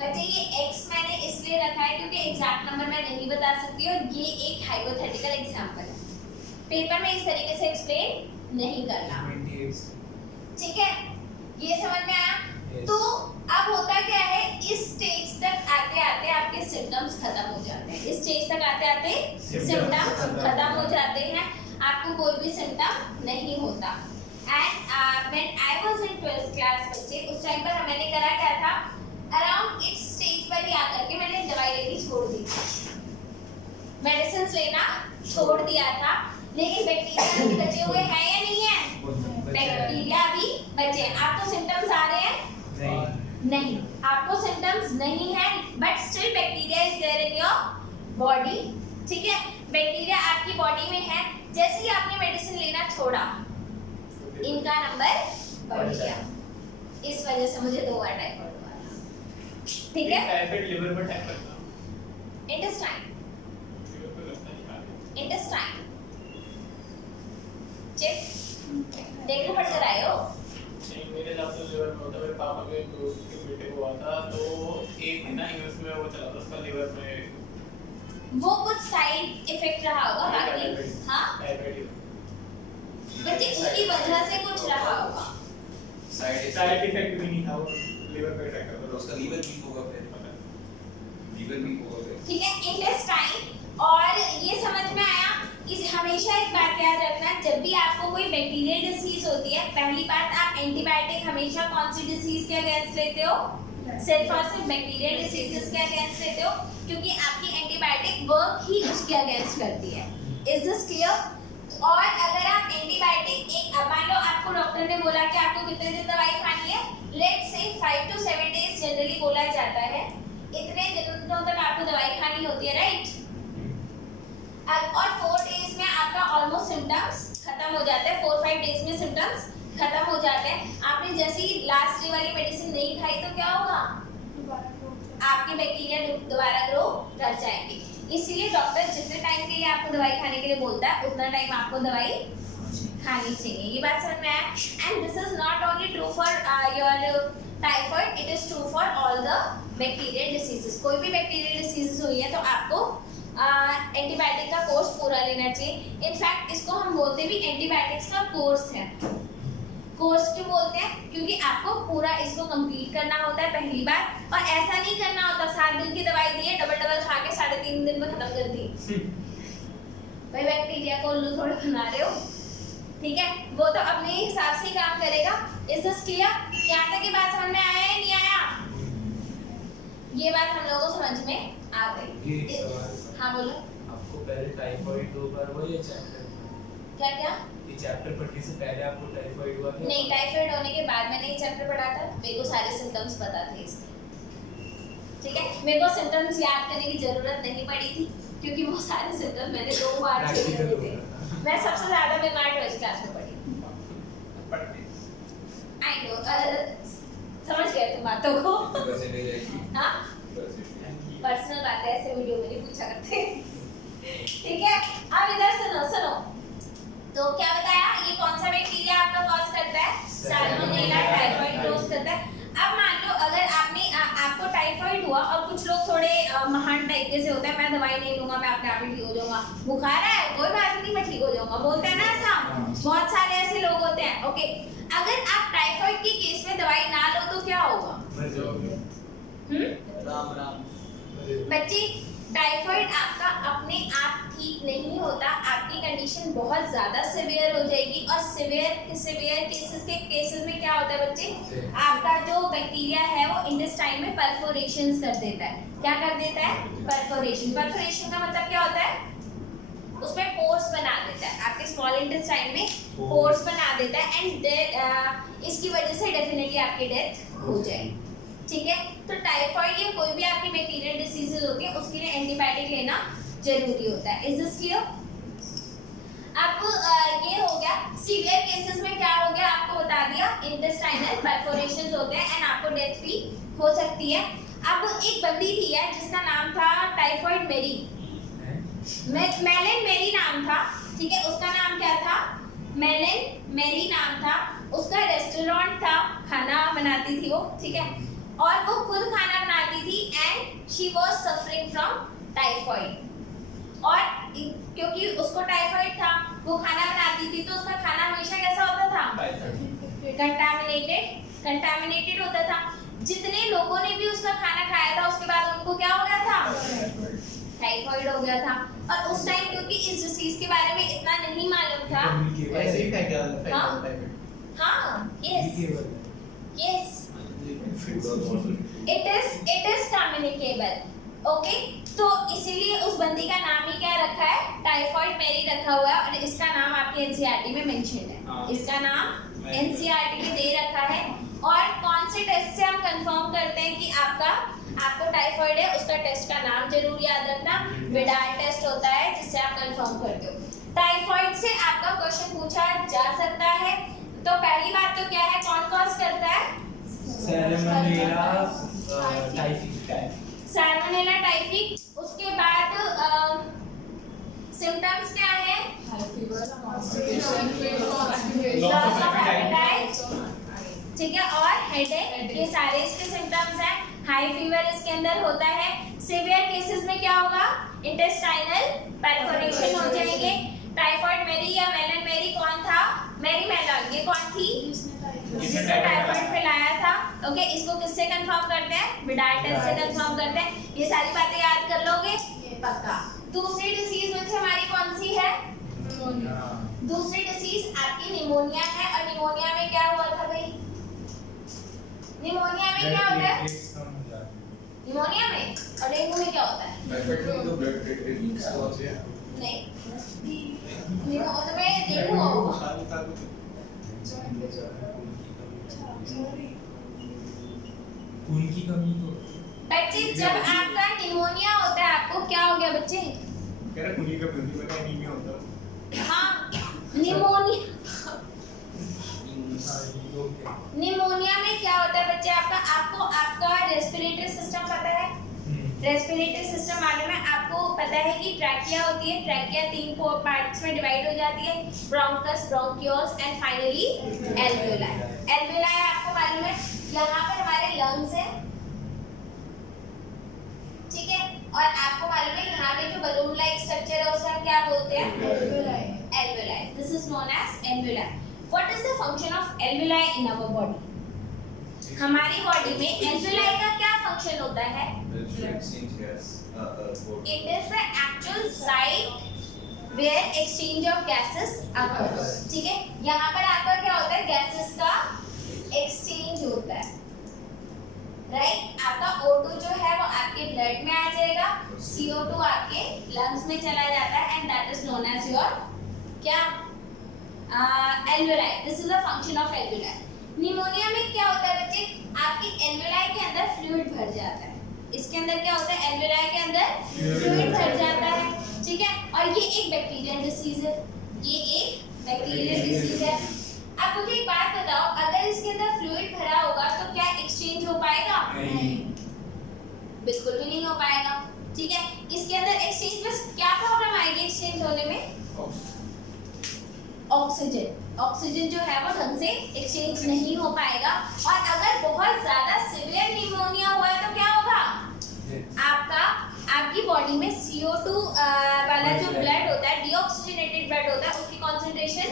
बच्चे ये x मैंने इसलिए रखा है क्योंकि एग्जैक्ट नंबर मैं नहीं बता सकती और ये एक हाइपोथेटिकल एग्जांपल है। पेपर में इस तरीके से एक्सप्लेन नहीं करना। ठीक है, ये समझ में आया? Yes. तो अब होता क्या है, इस स्टेज तक आते आते आपके सिम्टम्स खत्म हो जाते हैं। इस स्टेज तक आते आते सिम्टम्स खत्म हो जाते हैं, आपको कोई भी सिम्टम नहीं होता। And when I was in 12th class बच्चे, उस टाइम पर मैंने करा क्या था, अराउंड इस स्टेज पर ही आकर के मैंने दवाई लेनी छोड़ दी थी, मेडिसिन लेना छोड़ दिया था। लेकिन बैक्टीरिया भी बचे हुए हैं या नहीं है? बैक्टीरिया भी बचे। आपको सिम्टम्स आ रहे हैं? नहीं, आपको सिम्टम्स नहीं है, but still bacteria is there in your body. ठीक है, बैक्टीरिया आपकी बॉडी में है। जैसे ही आपने मेडिसिन लेना छोड़ा, इनका नंबर बढ़ गया। इस वजह से मुझे 2 बार टाइफाइड हुआ था। ठीक है, टाइफाइड लिवर पर अटैक करता है। इंटेस्टाइन। इंटेस्टाइन चेक डेंगू पढ़ कर आए हो? नहीं, मेरे साथ तो लिवर में होता है। मेरे पापा के दोस्त के बेटे को हुआ था, तो एक दिन ना यूएस में वो चला था, उसका लिवर में वो कुछ साइड इफेक्ट रहा होगा बाकी हाँ टाइफाइड बच्चे उसकी वजह से कुछ रहा होगा। साइड इफेक्ट भी नहीं था, वो लिवर पे अटैक कर उसका लीवर वीक होगा फिर लीवर वीक होगा फिर ठीक है, इंटेस्टाइन। और ये समझ में आया। इस हमेशा एक बात याद रखना, जब भी आपको कोई बैक्टीरियल डिसीज होती है, पहली बात आप एंटीबायोटिक हमेशा कौन सी डिसीज के अगेंस्ट लेते हो? सिर्फ और सिर्फ बैक्टीरियल डिसीजेस के अगेंस्ट लेते हो, क्योंकि आपकी एंटीबायोटिक वर्क ही उसके अगेंस्ट करती है। Is this clear? और अगर आप एंटीबायोटिक एक मान लो आपको डॉक्टर ने बोला कि आपको कितने दिन दवाई खानी है, let's say 5 to 7 days generally बोला जाता है, इतने दिनों तक आपको दवाई खानी होती है, राइट? और 4 डेज में आपका ऑलमोस्ट सिम्टम्स खत्म हो जाते हैं, 4-5 डेज में सिम्टम्स खत्म हो जाते हैं। आपने जैसे ही लास्ट डे वाली मेडिसिन नहीं खाई तो क्या होगा? आपके बैक्टीरिया दोबारा ग्रो कर जाएंगे। इसीलिए डॉक्टर जितने टाइम के लिए आपको दवाई खाने के लिए बोलता है, उतना टाइम आपको दवाई खानी चाहिए। ये बात समझ में आया? And this is not only true for your typhoid, it is true for all the bacterial diseases. कोई भी बैक्टीरियल डिसीज हुई है तो आपको एंटीबायोटिक का कोर्स पूरा लेना चाहिए। इनफैक्ट इसको हम बोलते भी एंटीबायोटिक्स का कोर्स है। कोर्स क्यों बोलते हैं? क्योंकि आपको पूरा इसको कंप्लीट करना होता है पहली बार, और ऐसा नहीं करना होता 7 दिन की दवाई दी है, डबल खा के 3.5 दिन में खत्म कर दी। भाई बैक्टीरिया को उल्लू थोड़े बना रहे हो, ठीक है? वो तो अपने हिसाब से ही काम करेगा। Is this clear? यहाँ तक की बात समझ में आया या नहीं आया? ये बात हम लोगों को समझ में आ गई। हाँ बोलो। आपको पहले टाइफाइड 2 बार हुआ या चैप्टर क्या क्या? ये चैप्टर पढ़ने से पहले आपको टाइफाइड हुआ था? नहीं, टाइफाइड होने के बाद मैंने ये चैप्टर पढ़ा था, मेरे को सारे सिम्टम्स पता थे इसके, ठीक है? मेरे को सिम्टम्स याद करने की जरूरत नहीं पड़ी थी, क्योंकि वो सारे सिम्टम्स मैंने 2 बार प्रैक्टिकल किए हो थे। गया था। मैं सबसे ज्यादा बीमार 12th क्लास में पढ़ी। आई नो, समझ गए तुम बातों को। परसेंटेज आएगी हाँ, परसेंटेज पर्सनल बातें ऐसे वीडियो में नहीं पूछा करते, ठीक है? अब इधर सुनो। तो क्या बताया? ये कौन सा बैक्टीरिया आपका कॉज करता है? सैल्मोनेला टाइफाइड कॉज करता है। अब मान लो अगर आपको टाइफाइड हुआ और कुछ लोग थोड़े महान टाइप के से होते हैं, मैं दवाई नहीं लूंगा, मैं अपने आप ही ठीक हो जाऊंगा, बुखार है कोई बात नहीं, मैं ठीक हो जाऊंगा, बोलते हैं ना ऐसा। बहुत सारे ऐसे लोग होते हैं। ओके, अगर आप टाइफाइड के केस में दवाई ना लो तो क्या होगा? मर जाओगे। राम राम बच्चे, टाइफाइड आपका अपने आप ठीक नहीं होता, आपकी कंडीशन बहुत ज़्यादा सिवियर हो जाएगी। और सिवियर केसेस में क्या होता है बच्चे? आपका जो बैक्टीरिया है वो इंटेस्टाइन में परफोरेशंस कर देता है। क्या कर देता है? परफोरेशन का मतलब क्या होता है? उसमें पोर्स बना देता है, आपके स्मॉल इंटेस्टाइन में पोर्स बना देता है, एंड इसकी वजह से डेफिनेटली आपकी डेथ हो जाएगी, ठीक है? तो टाइफाइड या कोई भी आपकी बैक्टीरियल डिसीजेज होती है, उसके लिए एंटीबायोटिक लेना जरूरी होता है। Is this clear? अब ये हो गया। सीवियर केसेस में क्या हो गया आपको बता दिया, इंटेस्टाइनल परफोरेशंस होते हैं एंड आपको डेथ भी हो सकती है। अब एक बंदी थी है जिसका नाम था टाइफाइड मेरी, मेलन मेरी नाम था, ठीक है? उसका नाम क्या था? मेलन मेरी नाम था। उसका रेस्टोरेंट था, खाना बनाती थी वो, ठीक है? और वो खुद खाना बनाती थी and she was suffering from typhoid. और क्योंकि उसको टाइफाइड था, वो खाना बनाती थी, तो उसका खाना हमेशा कैसा होता था? कंटामिनेटेड होता था। जितने लोगों ने भी उसका खाना खाया था उसके बाद उनको क्या हो गया था? टाइफाइड हो गया था। और उस टाइम क्योंकि इस डिसीज के बारे में इतना नहीं मालूम था। ऐसे ही फेंका हाँ? हाँ, yes, it is communicable, okay? तो इसीलिए उस बंदी का नाम ही क्या रखा है? टाइफाइड मेरी रखा हुआ है, और इसका नाम आपके एनसीईआरटी में मेंशन है। इसका नाम एनसीईआरटी में दे रखा है। और कौन से टेस्ट से हम कंफर्म करते हैं कि आपको टाइफाइड है? उसका टेस्ट का नाम जरूर याद रखना, विडाल टेस्ट होता है, जिससे आप कंफर्म करते हो। टाइफाइड से आपका क्वेश्चन पूछा जा सकता है। तो पहली बात तो क्या है, कौन कॉज करता है? Salmonella typhi. उसके बाद सिम्टम्स क्या है? लॉस ऑफ एपेटाइट, ठीक है, और हेडेक, ये सारे इसके सिम्टम्स हैं। हाई फीवर इसके अंदर होता है। सीवियर केसेस में क्या होगा, इंटेस्टाइनल परफोरेशन हो जाएंगे। टाइफाइड मेरी या मेलन मेरी कौन था, मेरी मेलन, ये कौन थी जिसने टाइफाइड फैलाया था। ओके, इसको किससे कंफर्म करते हैं, विडाई टेस्ट से कंफर्म करते हैं। ये सारी बातें याद कर लोगे पक्का। दूसरी डिसीज में से हमारी कौन सी है, दूसरी डिसीज आपकी निमोनिया है। और निमोनिया में क्या हुआ था भाई, निमोनिया में क्या होता है, निमोनिया में और डेंगू में क्या होता है, नहीं निमोनिया में डेंगू होगा। खून की कमी तो बच्चे जब आपका निमोनिया होता है, आपको क्या हो गया बच्चे, कह रहा खूनी का प्रोटीन बना एनीमिया होता है। हाँ निमोनिया, निमोनिया में क्या होता है बच्चे आपका, आपको आपका रेस्पिरेटरी सिस्टम पता है, रेस्पिरेटरी सिस्टम मालूम है आपको, पता है कि ट्रैकिया होती है, ट्रैकिया 3 पार्ट्स में डिवाइड हो जाती है, bronchus, bronchioles and finally alveoli. Alveoli आपको मालूम है, यहाँ पर हमारे लंग्स है, ठीक है, और आपको मालूम है यहाँ पे जो बलून लाइक स्ट्रक्चर है उसे हम क्या बोलते हैं, alveoli. Alveoli, this is known as alveoli. What is the function of alveoli in our body, हमारी बॉडी में एल्वियोलाई का क्या फंक्शन होता है, it is the actual site where exchange of gases occurs, ठीक है, यहाँ पर आपका क्या होता है, गैसेस का एक्सचेंज होता है, राइट। आपका O2 जो है वो आपके ब्लड में आ जाएगा, CO2 आपके लंग्स में चला जाता है, and that is known as your क्या, alveoli. This is the function of alveoli. Pneumonia में क्या होता है बच्चे, आपकी एल्वियोलाई के अंदर फ्लूइड भर जाता है, इसके अंदर क्या होता है, एल्वियोलाई के अंदर फ्लूइड भर जाता है, ठीक है, और ये एक बैक्टीरियल डिसीज है, ये एक बैक्टीरियल डिसीज है। अब मुझे एक बात बताओ, अगर इसके अंदर फ्लूइड भरा होगा तो क्या एक्सचेंज हो पाएगा, नहीं, बिल्कुल भी नहीं हो पाएगा, ठीक है। इसके अंदर एक्सचेंज में क्या प्रॉब्लम आएगी, एक्सचेंज होने में ऑक्सीजन, ऑक्सीजन जो है वो ढंग से एक्सचेंज नहीं हो पाएगा। और अगर बहुत ज्यादा सीवियर निमोनिया हुआ है तो क्या होगा, आपका आपकी बॉडी में CO2 वाला जो ब्लड होता है, डीऑक्सीजनेटेड ब्लड होता है, उसकी कंसंट्रेशन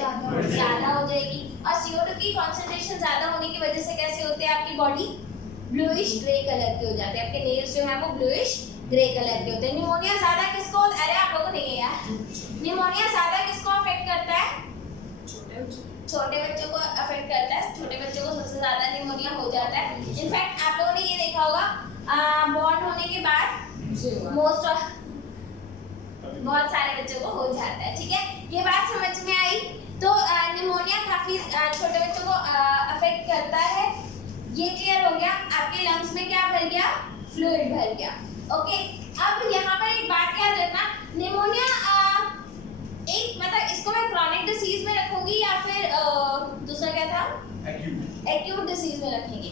ज्यादा हो जाएगी, और CO2 की कंसंट्रेशन ज्यादा होने की वजह से कैसे होते हैं, आपकी बॉडी ब्लूइश ग्रे कलर के हो जाते हैं, आपके नेल्स जो है वो ब्लूइश ग्रे कलर के होते हैं। निमोनिया ज्यादा किसको, अरे आप लोगों नहीं है यार, निमोनिया ज्यादा किसको अफेक्ट करता है, छोटे बच्चों को अफेक्ट करता है, छोटे बच्चों को सबसे ज्यादा निमोनिया हो जाता है। इनफैक्ट आप लोगों ने ये देखा होगा, बॉर्न होने के बाद मोस्ट ऑफ बहुत सारे बच्चों को हो जाता है, ठीक है, ये बात समझ में आई। तो निमोनिया काफी छोटे बच्चों को अफेक्ट करता है, ये क्लियर हो गया। आपके लंग्स में क्या भर गया, फ्लूइड भर गया, ओके। अब यहाँ पर एक बात याद रखना, निमोनिया एक मतलब इसको मैं क्रॉनिक डिसीज में रखूंगी या फिर दूसरा क्या था, एक्यूट डिसीज में रखेंगे।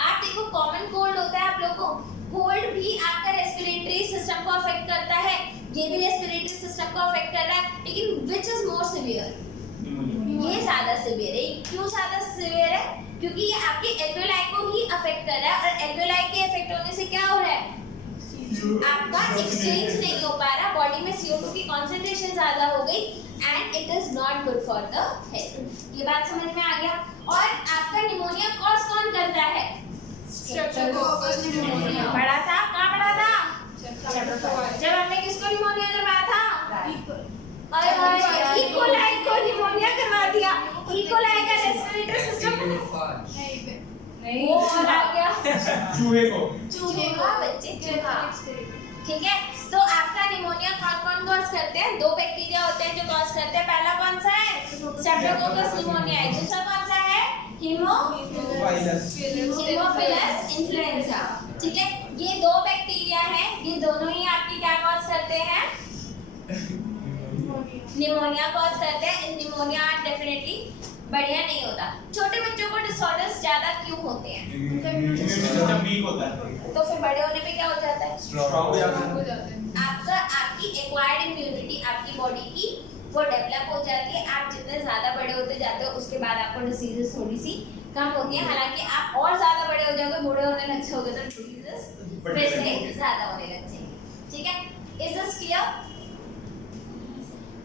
आप देखो कॉमन कोल्ड होता है आप लोगों को, कोल्ड भी आपका रेस्पिरेटरी सिस्टम को अफेक्ट करता है, ये भी रेस्पिरेटरी सिस्टम को अफेक्ट कर रहा है, लेकिन विच इज मोर सिवियर, ये ज्यादा सिवियर है। क्यों ज्यादा सिवियर है, क्योंकि ये आपके एल्वियोलाई को ही अफेक्ट कर रहा है, और एल्वियोलाई के अफेक्ट होने से क्या हो रहा है, आपका एक्सचेंज नहीं हो पा रहा, बॉडी में CO2 की कंसंट्रेशन ज्यादा हो गई, and it is not good for the health. ये बात समझ में आ गया। और आपका निमोनिया कॉज कौन करता है, स्ट्रेप्टोकोकस निमोनिया पढ़ा था, कहाँ पढ़ा था, जब हमने किसको निमोनिया करवाया था, और इकोलाई को निमोनिया करवा दिया, इकोलाई का रेस्पिरेटरी सिस्टम नहीं, वो और आ गया चूहे को, चूहा बच्चे, चूहा, ठीक है। तो आपका निमोनिया कौन कॉज करते हैं, 2 बैक्टीरिया होते हैं जो कॉज करते हैं, पहला कौन सा है, स्ट्रेप्टोकोकस निमोनिया है, दूसरा कौन सा है, हीमोफिलस इन्फ्लुएंजा, ठीक है। ये 2 बैक्टीरिया हैं, ये दोनों ही आपकी क्या कॉज करते हैं, निमोनिया कॉज करते हैं। निमोनिया डेफिनेटली बढ़िया नहीं होता। छोटे बच्चों को डिसऑर्डर्स ज्यादा क्यों होते हैं, वीक होता है, तो फिर बड़े होने पे क्या हो जाता है, स्ट्रॉन्ग हो जाता है। आपका मतलब आपकी एक्वायर्ड इम्यूनिटी आपकी बॉडी की वो डेवलप हो जाती है। आप जितने ज़्यादा बड़े होते जाते हो उसके बाद आपको डिसीजेस थोड़ी सी कम होती है। हालांकि आप और ज़्यादा बड़े हो जाओगे, बूढ़े होने लग जाओगे तो डिसीजेस फिर से ज़्यादा होने लग जाएंगे। ठीक है, इज दिस क्लियर?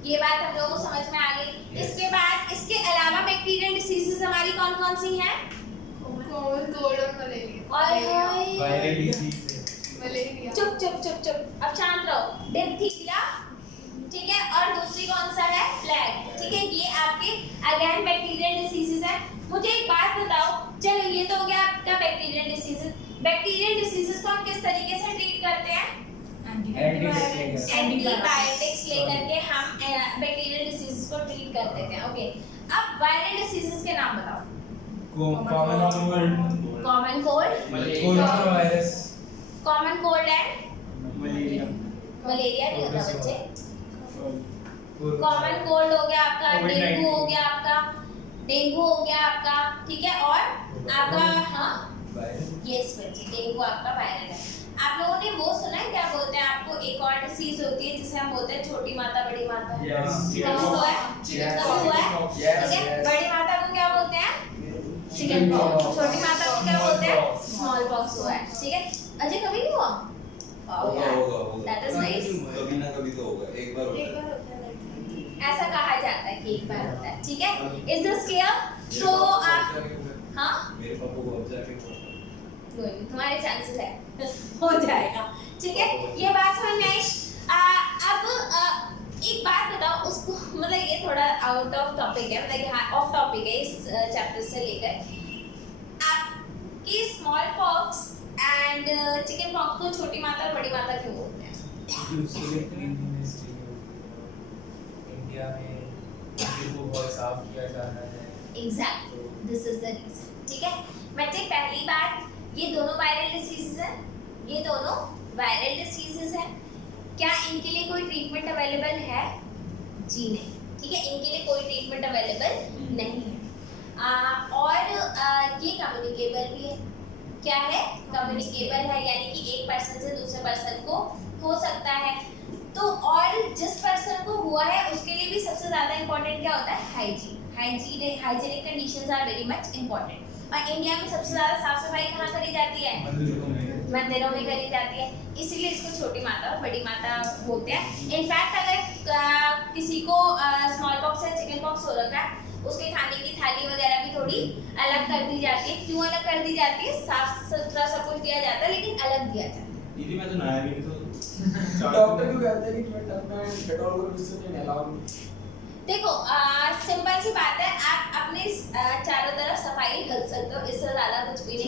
ये बात हम लोगों को समझ में आ गई। इसके बाद इसके अलावा बैक्टीरियल डिसीजेस हमारी कौन कौन सी हैं? कॉमन कोल्ड और मलेरिया। वायरल डिजीज है। मलेरिया। चुप चुप चुप चुप, अब शांत रहो। डिप्थीरिया, ठीक है, और दूसरी कौन सा है? प्लेग। ठीक है, ये आपके अगेन बैक्टीरियल डिसीजेस है। मुझे एक बात बताओ, चलो ये तो हो गया आपका बैक्टीरियल डिसीजेस। बैक्टीरियल डिसीजेस को हम किस तरीके से ट्रीट करते हैं? एंटीबायोटिक्स लेकर के हम बैक्टीरियल डिसीजेस को ट्रीट कर देते हैं। ओके, अब वायरल डिसीजेस के नाम बताओ। Common cold, common cold, corona virus, common cold and malaria, malaria नहीं होता बच्चे। कॉमन कोल्ड हो गया आपका, डेंगू हो गया आपका, डेंगू हो गया आपका, ठीक है, और आपका हाँ यस बच्चे, डेंगू आपका वायरल है। आप लोगों ने वो सुना है, क्या बोलते हैं आपको, एक और डिसीज होती है जिसे हम बोलते हैं छोटी माता बड़ी माता। कभी हुआ है? कभी हुआ है? ठीक है, बड़ी माता को क्या बोलते हैं? Chicken pox. छोटी माता को क्या बोलते हैं? स्मॉल पॉक्स हुआ है। ठीक है, अजय कभी नहीं हुआ? होगा। That is nice. कभी ना कभी तो होगा, एक बार होता है। ऐसा कहा जाता है कि एक बार होता है। ठीक है, इज दिस क्लियर? तो आप हाँ मेरे पापा को अब जाके हुआ। कोई नहीं, तुम्हारे चांसेस है हो जाएगा। ठीक है, ये बात समझ में आई। अब एक बात बताओ उसको, मतलब ये थोड़ा आउट ऑफ टॉपिक है, मतलब हाँ ऑफ टॉपिक है इस चैप्टर से लेकर। आपकी small pox and chicken pox को छोटी माता और बड़ी माता क्यों बोलते हैं? इंडिया में नदी को बहुत साफ किया जाता है। Exactly, this is the reason. ठीक है बच्चे, पहली बात, ये दोनों वायरल डिसीजेस हैं, ये दोनों वायरल डिसीजेस हैं। क्या इनके लिए कोई ट्रीटमेंट अवेलेबल है? जी नहीं। ठीक है, इनके लिए कोई ट्रीटमेंट अवेलेबल नहीं है। और ये कम्युनिकेबल भी है। क्या है? कम्युनिकेबल है, यानी कि एक पर्सन से दूसरे पर्सन को हो सकता है। तो और जिस पर्सन को हुआ है उसके लिए भी सबसे ज़्यादा इंपॉर्टेंट क्या होता है? Hygienic conditions are very much important. और इंडिया में सबसे ज़्यादा साफ सफाई कहाँ करी जाती है? मंदिरों में करी जाती है, इसीलिए इसको छोटी माता और बड़ी माता बोलते हैं। इनफैक्ट अगर किसी को स्मॉल पॉक्स या चिकन पॉक्स हो रखा है, उसके खाने की थाली वगैरह भी थोड़ी अलग कर दी जाती है। क्यों अलग कर दी जाती है? साफ सुथरा सब कुछ दिया जाता है, लेकिन अलग दिया जाता है। दीदी मैं तो नहाया भी नहीं, तो डॉक्टर क्यों कहते हैं कि तुम्हें टंग में डेटॉल को मिक्स नहीं अलाउड? देखो सिंपल सी बात है, आप अपने चारों तरफ सफाई रख सकते हो, इससे ज्यादा कुछ भी नहीं।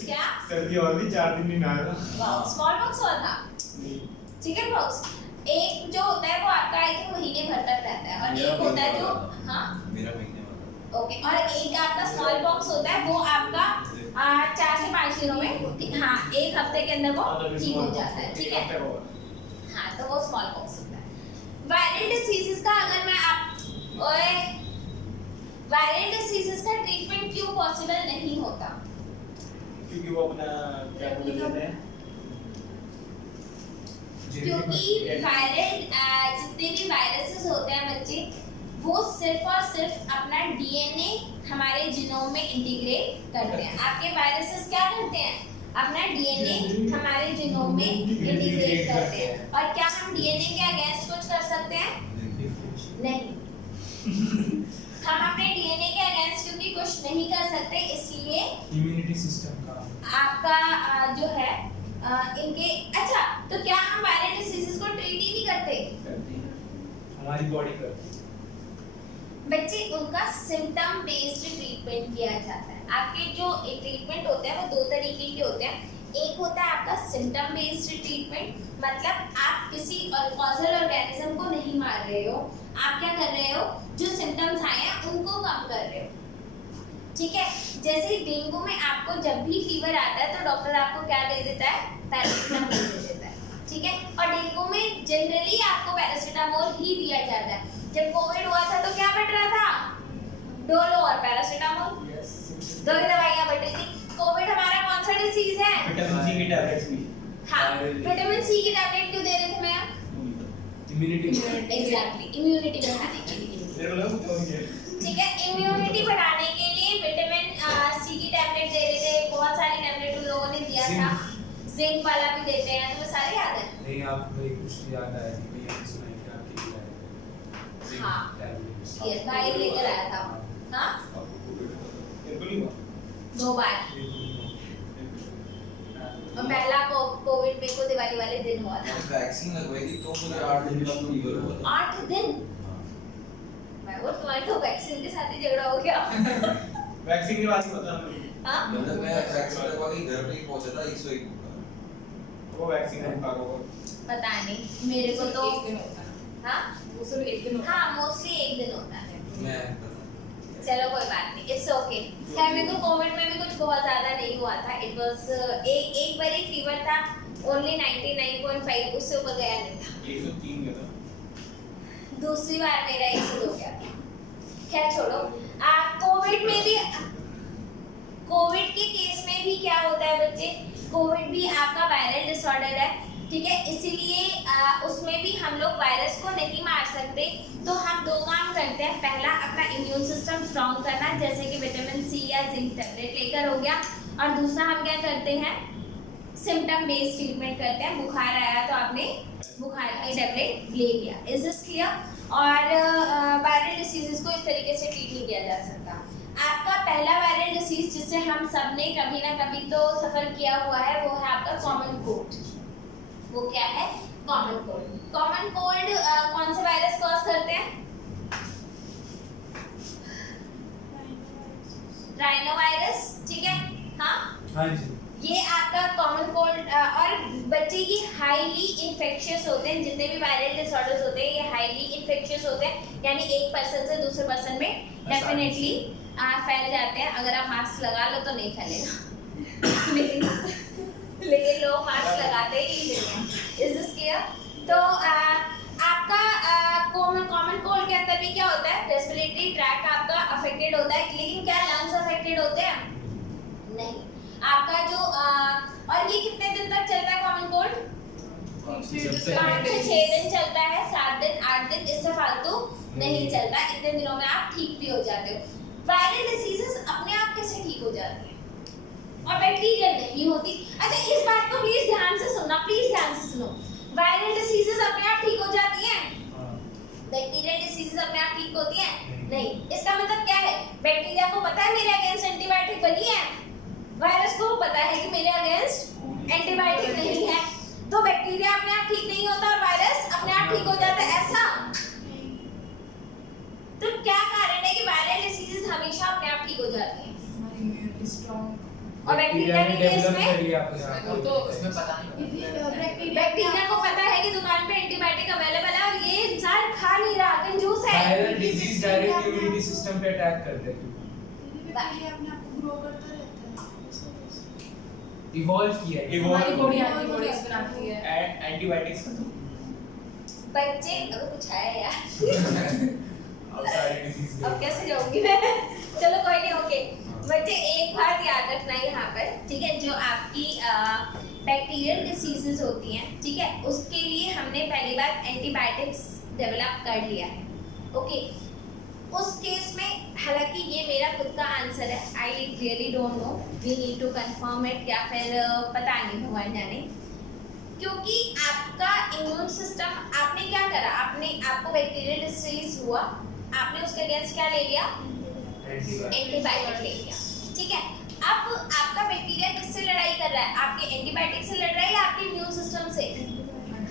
क्या सर्दी और भी 4 दिन नहीं नहाया था। स्मॉल पॉक्स हुआ था? चिकन पॉक्स एक जो होता है वो आपका आई थिंक महीने भर तक रहता है, और एक होता है जो हाँ मेरा महीने वाला। ओके, और एक आपका स्मॉल पॉक्स होता है वो आपका 4 से 5 दिनों में, हाँ एक हफ्ते के अंदर वो ठीक हो जाता है। ठीक है, हाँ तो वो स्मॉल पॉक्स होता है। वायरल डिसीजेस का अगर मैं वायरल डिसीजेस का ट्रीटमेंट क्यों पॉसिबल नहीं होता? क्योंकि वो अपना क्या बोलते हैं, क्योंकि वायरल जितने भी वायरसेस होते हैं बच्चे, वो सिर्फ और सिर्फ अपना डीएनए हमारे जीनोम में इंटीग्रेट करते हैं। आपके वायरसेस क्या करते हैं? अपना डीएनए हमारे जीनोम में इंटीग्रेट करते हैं। और क्या हम डीएनए के अगेंस्ट कुछ कर सकते हैं? नहीं। हम अपने डीएनए के अगेंस्ट क्योंकि कुछ नहीं कर सकते, इसलिए इम्यूनिटी सिस्टम का आपका जो है इनके, अच्छा तो क्या हम वायरल डिसीजेस को ट्रीट ही नहीं करते? हमारी बॉडी करती है। बच्चे उनका सिम्टम बेस्ड ट्रीटमेंट किया जाता है। आपके जो ट्रीटमेंट होते हैं वो 2 तरीके के होते हैं। एक होता है आपका सिम्टम बेस्ड ट्रीटमेंट, मतलब आप किसी कॉजल ऑर्गेनिज्म को नहीं मार रहे हो, आप क्या कर रहे हो, जो सिम्टम्स आए हैं उनको कम कर रहे हो। ठीक है, जैसे डेंगू में आपको जब भी फीवर आता है तो डॉक्टर आपको क्या दे देता है? पैरासीटामोल दे देता है। ठीक है, और डेंगू में जनरली आपको पैरासीटामोल ही दिया जाता है। जब कोविड हुआ था तो क्या बट रहा था? डोलो और पैरासीटामोल, 2 ही दवाइयां बट रही थी। कोविड हमारा कौन सा डिसीज है? विटामिन सी की टैबलेट्स भी। हाँ, Viral- विटामिन सी की टैबलेट क्यों दे रहे थे मैं? इम्यूनिटी एग्जैक्टली, इम्यूनिटी बढ़ाने के लिए। ठीक है, इम्यूनिटी बढ़ाने के लिए विटामिन सी की टैबलेट दे रहे थे, बहुत सारी टैबलेट उन लोगों ने दिया था, जिंक वाला भी देते हैं, तो वो सारे याद है। नहीं आपको एक कुछ याद आया कि भैया ने सुना है कि आपके लिए आया है हाँ। टैबलेट्स ये भाई लेकर आया था। हाँ, बिल्कुल ही हुआ 2 बार। और पहला कोविड में को दिवाली वाले दिन हुआ था। वैक्सीन लगवाई थी तो मुझे 8 दिन का फीवर हुआ था 8 दिन? मैं वो तुम्हारे तो वैक्सीन के साथ ही झगड़ा हो गया। वैक्सीन के बाद ही पता नहीं हाँ, मतलब मैं वैक्सीन लगवा के घर पे ही पहुंचा था 101 का वो वैक्सीन का होगा। पता नहीं मेरे को तो। एक दिन होता है हाँ वो सिर्फ एक दिन होता हाँ, मोस्टली 1 दिन होता है। मैं पता चलो कोई बात नहीं, इट्स ओके। खैर मेरे को कोविड में भी कुछ बहुत ज़्यादा नहीं हुआ था। इट वाज एक बारी फीवर था, ओनली 99.5, उससे ऊपर गया नहीं था। 103 का था। दूसरी बार मेरा 102 गया था। खैर छोड़ो, कोविड में भी, कोविड के केस में भी क्या होता है बच्चे, कोविड भी आपका वायरल डिसऑर्डर है, ठीक है, इसीलिए उसमें भी हम लोग वायरस को नहीं मार सकते। तो हम 2 काम करते हैं। पहला, अपना इम्यून सिस्टम स्ट्रॉन्ग करना, जैसे कि विटामिन सी या जिंक टैबलेट लेकर हो गया। और दूसरा हम क्या करते हैं, सिम्टम बेस्ड ट्रीटमेंट करते हैं। बुखार आया तो आपने बुखार की टैबलेट ले लिया। Is this clear? और वायरल डिसीजेस को इस तरीके से ट्रीट नहीं किया जा सकता। आपका पहला वायरल डिसीज जिससे हम सब ने कभी ना कभी तो सफर किया हुआ है, वो है आपका कॉमन कोल्ड। वो क्या है? Common cold. कॉमन कोल्ड कौन से वायरस कॉज करते हैं? राइनो वायरस, ठीक है। हाँ, हाँ जी ये आपका कॉमन कोल्ड। और बच्चे की हाईली इन्फेक्शियस होते हैं, जितने भी वायरल डिसऑर्डर्स होते हैं ये हाईली इन्फेक्शियस होते हैं, यानी एक पर्सन से दूसरे पर्सन में डेफिनेटली फैल जाते हैं। अगर आप मास्क लगा लो तो नहीं फैलेगा। लेकिन लोग मास्क लगाते ही नहीं हैं। Is this clear? तो आपका कॉमन कोल्ड के अंदर भी क्या होता है, रेस्पिरेटरी ट्रैक्ट आपका अफेक्टेड होता है, लेकिन क्या लंग्स अफेक्टेड होते हैं? नहीं। आपका जो और ये कितने दिन तक चलता है कॉमन कोल्ड? 5 से 6 दिन चलता है, 7 दिन 8 दिन, इससे फालतू नहीं चलता। इतने दिनों में आप ठीक भी हो जाते हो। वायरल डिसीजेस अपने आप कैसे ठीक हो जाती हैं और बैक्टीरियल नहीं होती? अच्छा, इस बात को प्लीज ध्यान से सुनना, प्लीज ध्यान से सुनो। वायरल डिसीजेस अपने आप ठीक हो जाती हैं, बैक्टीरियल डिसीजेस अपने आप ठीक होती हैं? नहीं। इसका मतलब क्या है, बैक्टीरिया को पता है मेरे अगेंस्ट एंटीबायोटिक बनी है, वायरस को पता है कि मेरे अगेंस्ट एंटीबायोटिक नहीं है, तो बैक्टीरिया अपने आप ठीक नहीं होता और वायरस अपने आप ठीक हो जाता है, ऐसा? तो क्या कारण है कि वायरल डिसीजेस हमेशा अपने आप ठीक हो जाती हैं? हमारी इम्यूनिटी स्ट्रांग और बैक्टीरिया के केस में वो तो उसमें पता नहीं बैक्टीरिया को पता है कि दुकान पे एंटीबायोटिक अवेलेबल है और ये इंसान खा नहीं रहा, कंजूस है। Viral disease direct immunity system पे अटैक कर देती बैक्टीरिया अपने आप को ग्रो करता रहता है, है, इवॉल्व किया है। हमारी बॉडी एंटीबॉडीज बनाती है। एंटीबायोटिक्स बच्चे अब कुछ है यार। अब सारी डिजीज अब कैसे जाऊंगी मैं? चलो कोई नहीं, ओके। बच्चे एक बात याद रखना यहाँ पर, ठीक है, जो आपकी बैक्टीरियल डिसीजेस होती हैं, ठीक है, उसके लिए हमने पहली बार एंटीबायोटिक्स डेवलप कर लिया है, ओके। उस केस में, हालांकि ये मेरा खुद का आंसर है, I really don't know, we need to confirm it, या फिर पता नहीं, भगवान जाने। क्योंकि आपका इम्यून सिस्टम, आपने क्या करा, आपको बैक्टीरियल डिसीज हुआ, आपने उसके अगेंस्ट क्या ले लिया? एंटीबायोटिक ले लिया, ठीक है। अब आपका बैक्टीरिया किससे लड़ाई कर रहा है? आपके एंटीबायोटिक से लड़ रहा है या आपके इम्यून सिस्टम से?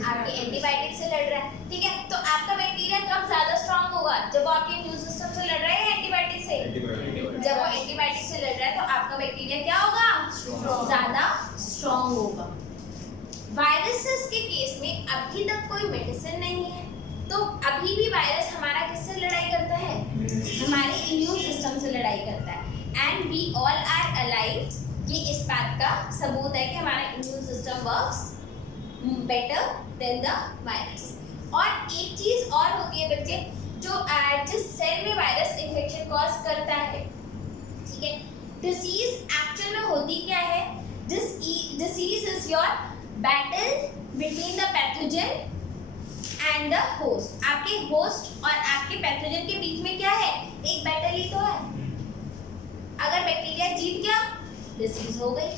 आपके एंटीबायोटिक से लड़ रहा है, ठीक है। तो आपका बैक्टीरिया कब ज्यादा स्ट्रांग होगा? जब वो आपके इम्यून सिस्टम से लड़ रहा है या एंटीबायोटिक से? जब वो एंटीबायोटिक से लड़ रहा है तो आपका बैक्टीरिया क्या होगा? ज्यादा स्ट्रांग होगा। वायरसेस के केस में अभी तक कोई मेडिसिन नहीं है, तो अभी भी वायरस हमारा किससे लड़ाई करता है? हमारे इम्यून सिस्टम से लड़ाई करता है। And we all are alive, ये इस बात का सबूत है कि हमारा immune system works better than the virus. और एक चीज और होती है बच्चे, जो जिस सेल में वायरस इन्फेक्शन कॉज करता है, ठीक है, डिसीज एक्चुअल में होती क्या है? Disease is your battle between the pathogen and the host. आपके होस्ट और आपके पैथोजन के बीच में क्या है? एक बैटल ही तो है। अगर बैक्टीरिया जीत गया, डिसीज हो गई।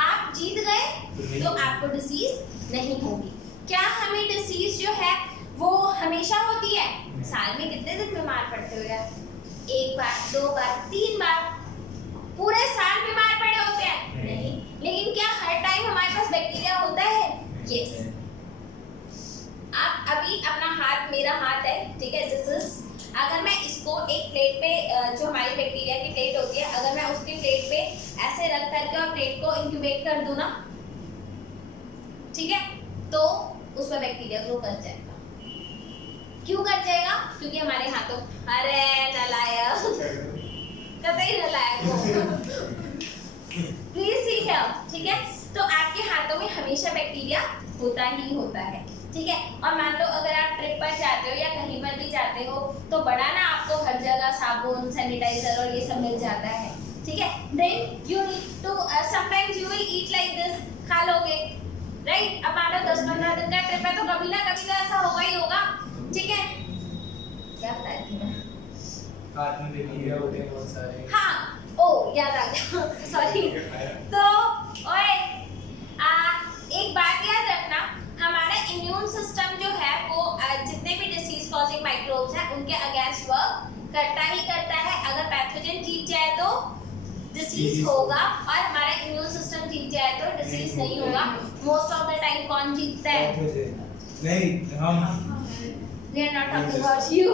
आप जीत गए तो आपको डिसीज नहीं होगी। क्या हमें डिसीज जो है वो हमेशा होती है? साल में कितने दिन बीमार पड़ते हो यार? 1 बार, 2 बार, 3 बार, पूरे साल बीमार पड़े होते हैं? नहीं। लेकिन क्या हर टाइम हमारे पास बैक्टीरिया होता है? यस। आप अभी अपना हाथ, मेरा हाथ है, ठीक है, दिस इज, अगर मैं इसको एक प्लेट पे, जो हमारी बैक्टीरिया की प्लेट होती है, अगर मैं उसकी प्लेट पे ऐसे रख करके और प्लेट को इंक्यूबेट कर दूं ना, ठीक है, तो उसमें बैक्टीरिया ग्रो कर जाएगा। क्यों कर जाएगा? क्योंकि हमारे हाथों, अरे नालायक, कतई नालायक प्लीज सीख है, ठीक है। तो आपके हाथों में हमेशा बैक्टीरिया होता ही होता है, ठीक है। और मान लो अगर आप ट्रिप पर जाते हो या कहीं पर भी जाते हो तो बड़ा ना आपको हर जगह साबुन, सैनिटाइजर और ये सब मिल जाता है, ठीक है। Then you need to sometimes you will eat like this, खा लोगे, राइट। अब मान लो 10-15 दिन का ट्रिप है तो कभी ना कभी तो ऐसा होगा ही होगा, ठीक है। क्या बता रही थी मैं? हाथ में बैक्टीरिया होते हैं बहुत सारे। हाँ, ओ याद आ गया, सॉरी। तो ओए, एक बात याद रखना, हमारा इम्यून सिस्टम जो है वो जितने भी डिसीज कॉजिंग माइक्रोब्स हैं उनके अगेंस्ट वर्क करता ही करता है। अगर पैथोजन जीत जाए तो डिसीज होगा और हमारा इम्यून सिस्टम जीत जाए तो डिसीज नहीं होगा। मोस्ट ऑफ द टाइम कौन जीतता है? नहीं, हम We are not talking about you.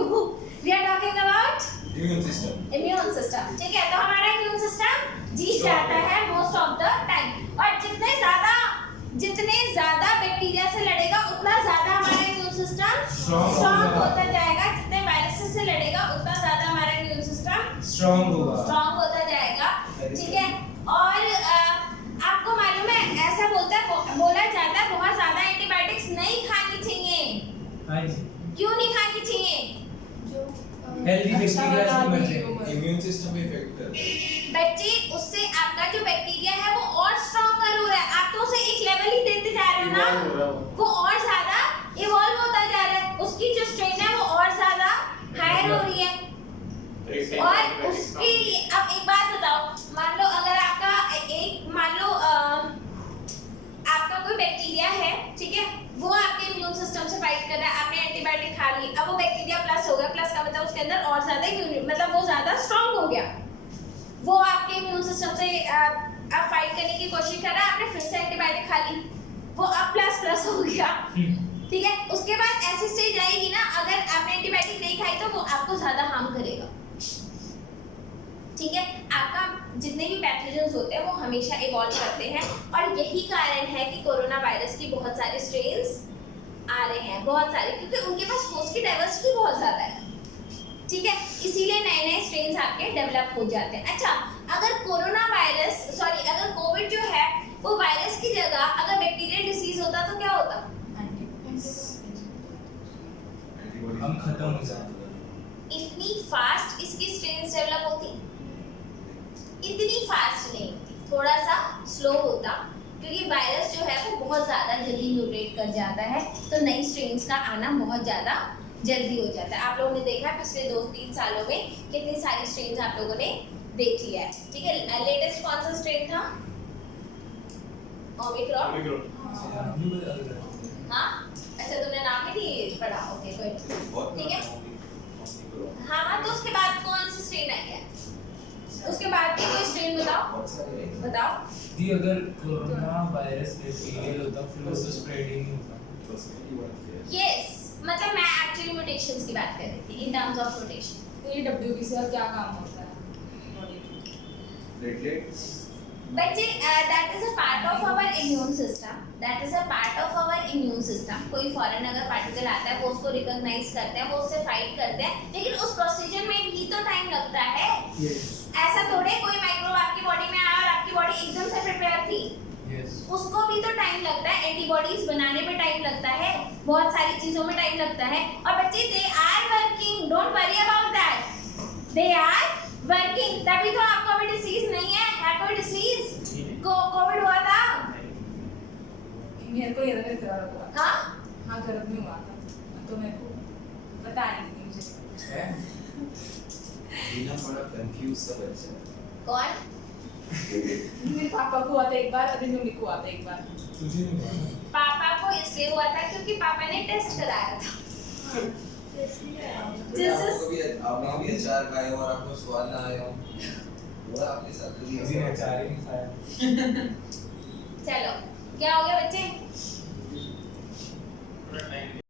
We are talking about Immune system. Immune system, ठीक है। तो हमारा इम्यून सिस्टम जीत जाता है मोस्ट ऑफ द टाइम। और जितने ज्यादा बैक्टीरिया से लड़ेगा उतना ज्यादा हमारा इम्यून सिस्टम स्ट्रांग होता जाएगा। जितने वायरसेस से लड़ेगा उतना ज्यादा हमारा इम्यून सिस्टम स्ट्रांग होगा, स्ट्रांग होता जाएगा, ठीक है। और आपको मालूम है, ऐसा बोला जाता है बहुत ज्यादा एंटीबायोटिक्स नहीं खानी चाहिए। हाँ जी, क्यों नहीं खानी चाहिए? जो हेल्दी बैक्टीरिया से मर जाए। Immune system पे इफेक्ट करता है। बच्चे, उससे आपका जो बैक्टीरिया है वो और स्ट्रॉन्गर हो रहा है। आप तो उसे एक लेवल ही देते जा रहे हो ना, वो और ज्यादा इवॉल्व होता जा रहा है। उसकी जो स्ट्रेन है वो और ज्यादा हायर हो रही है। और उसके लिए अब एक बात बताओ, मान लो अगर आपका आपका कोई बैक्टीरिया है, ठीक है, वो आपके इम्यून सिस्टम से फाइट कर रहा है, आपने एंटीबायोटिक खा ली, अब वो बैक्टीरिया प्लस हो गया, प्लस का मतलब उसके अंदर और ज्यादा इम्यूनिटी, मतलब वो ज्यादा स्ट्रांग हो गया, वो आपके इम्यून सिस्टम से आप फाइट करने की कोशिश कर रहा है, आपने फिर से एंटीबायोटिक खा ली, वो अब प्लस हो गया, ठीक है। उसके बाद ऐसी स्टेज आएगी ना, अगर आपने एंटीबायोटिक नहीं खाई तो वो आपको ज्यादा हार्म करेगा, ठीक है। आपका जितने भी पैथोजेंस होते हैं वो हमेशा इवॉल्व करते हैं और यही कारण है कि कोरोना वायरस की बहुत सारे स्ट्रेन्स आ रहे हैं, बहुत सारे, क्योंकि उनके पास होस्ट की डाइवर्सिटी बहुत ज़्यादा है, ठीक है। इसीलिए नए स्ट्रेन्स आपके डेवलप हो जाते हैं। अच्छा, अगर अगर कोविड जो है वो वायरस की जगह अगर बैक्टीरियल डिसीज होता तो क्या होता? हम खत्म हो जाते। इतनी फास्ट इसकी स्ट्रेन्स डेवलप होती? इतनी फास्ट नहीं होती, थोड़ा सा स्लो होता, क्योंकि वायरस जो है वो बहुत ज़्यादा जल्दी म्यूटेट कर जाता है, तो नई स्ट्रेन्स का आना बहुत ज़्यादा जल्दी हो जाता है। आप लोगों ने देखा पिछले 2-3 सालों में कितनी सारी स्ट्रेन्स आप लोगों ने देख लिया है, ठीक है। लेटेस्ट कौन सा स्ट्रेन था? ओमिक्रॉन। हाँ, अच्छा तुमने नाम ही नहीं पढ़ा, ओके गुड, ठीक है। हाँ, तो उसके बाद कौन सी स्ट्रेन आई है? उसके बाद की कोई स्ट्रेन बताओ। जी, अगर कोरोना वायरस बैक्टीरियल होता फिर उससे स्प्रेड ही नहीं होता। यस, मतलब मैं एक्चुअली म्यूटेशंस की बात कर रही थी, इन टर्म्स ऑफ म्यूटेशन। तो ये WBC क्या काम होता है? Platelets. बच्चे, that is a part of our immune system, that is a part of our immune system. कोई फॉरेन अगर पार्टिकल आता है वो उसको रिकॉग्नाइज करते हैं, वो उससे फाइट करते हैं, लेकिन उस प्रोसीजर में भी तो टाइम लगता है। ऐसा थोड़े कोई माइक्रोब आपकी बॉडी में आया और आपकी बॉडी एकदम से प्रिपेयर थी, उसको भी तो टाइम लगता है, एंटीबॉडीज बनाने में टाइम लगता है, बहुत सारी चीजों में टाइम लगता है। और बच्चे, they are working, don't worry about that, they are working, तभी तो आपको अभी डिसीज नहीं है। कोई डिसीज? कोविड हुआ था? मेरे को ये था मेरे घर हुआ था। हाँ हाँ घर में हुआ था तो मेरे को बता रही थी मुझे। है बिना बड़ा कंफ्यूज सा बच्चा है। कौन मेरे पापा को हुआ था एक बार, अभी मम्मी को हुआ था एक बार। तुझे नहीं हुआ ना? पापा को इसलिए हुआ था क्योंकि पापा ने टेस्ट कराया था आपने कभी अचार खाए हो और आपको स्वाद ना आया हो, वो आपके साथ कभी किसी ने अचार ही नहीं खाया। चलो क्या हो गया बच्चे पूरा टाइम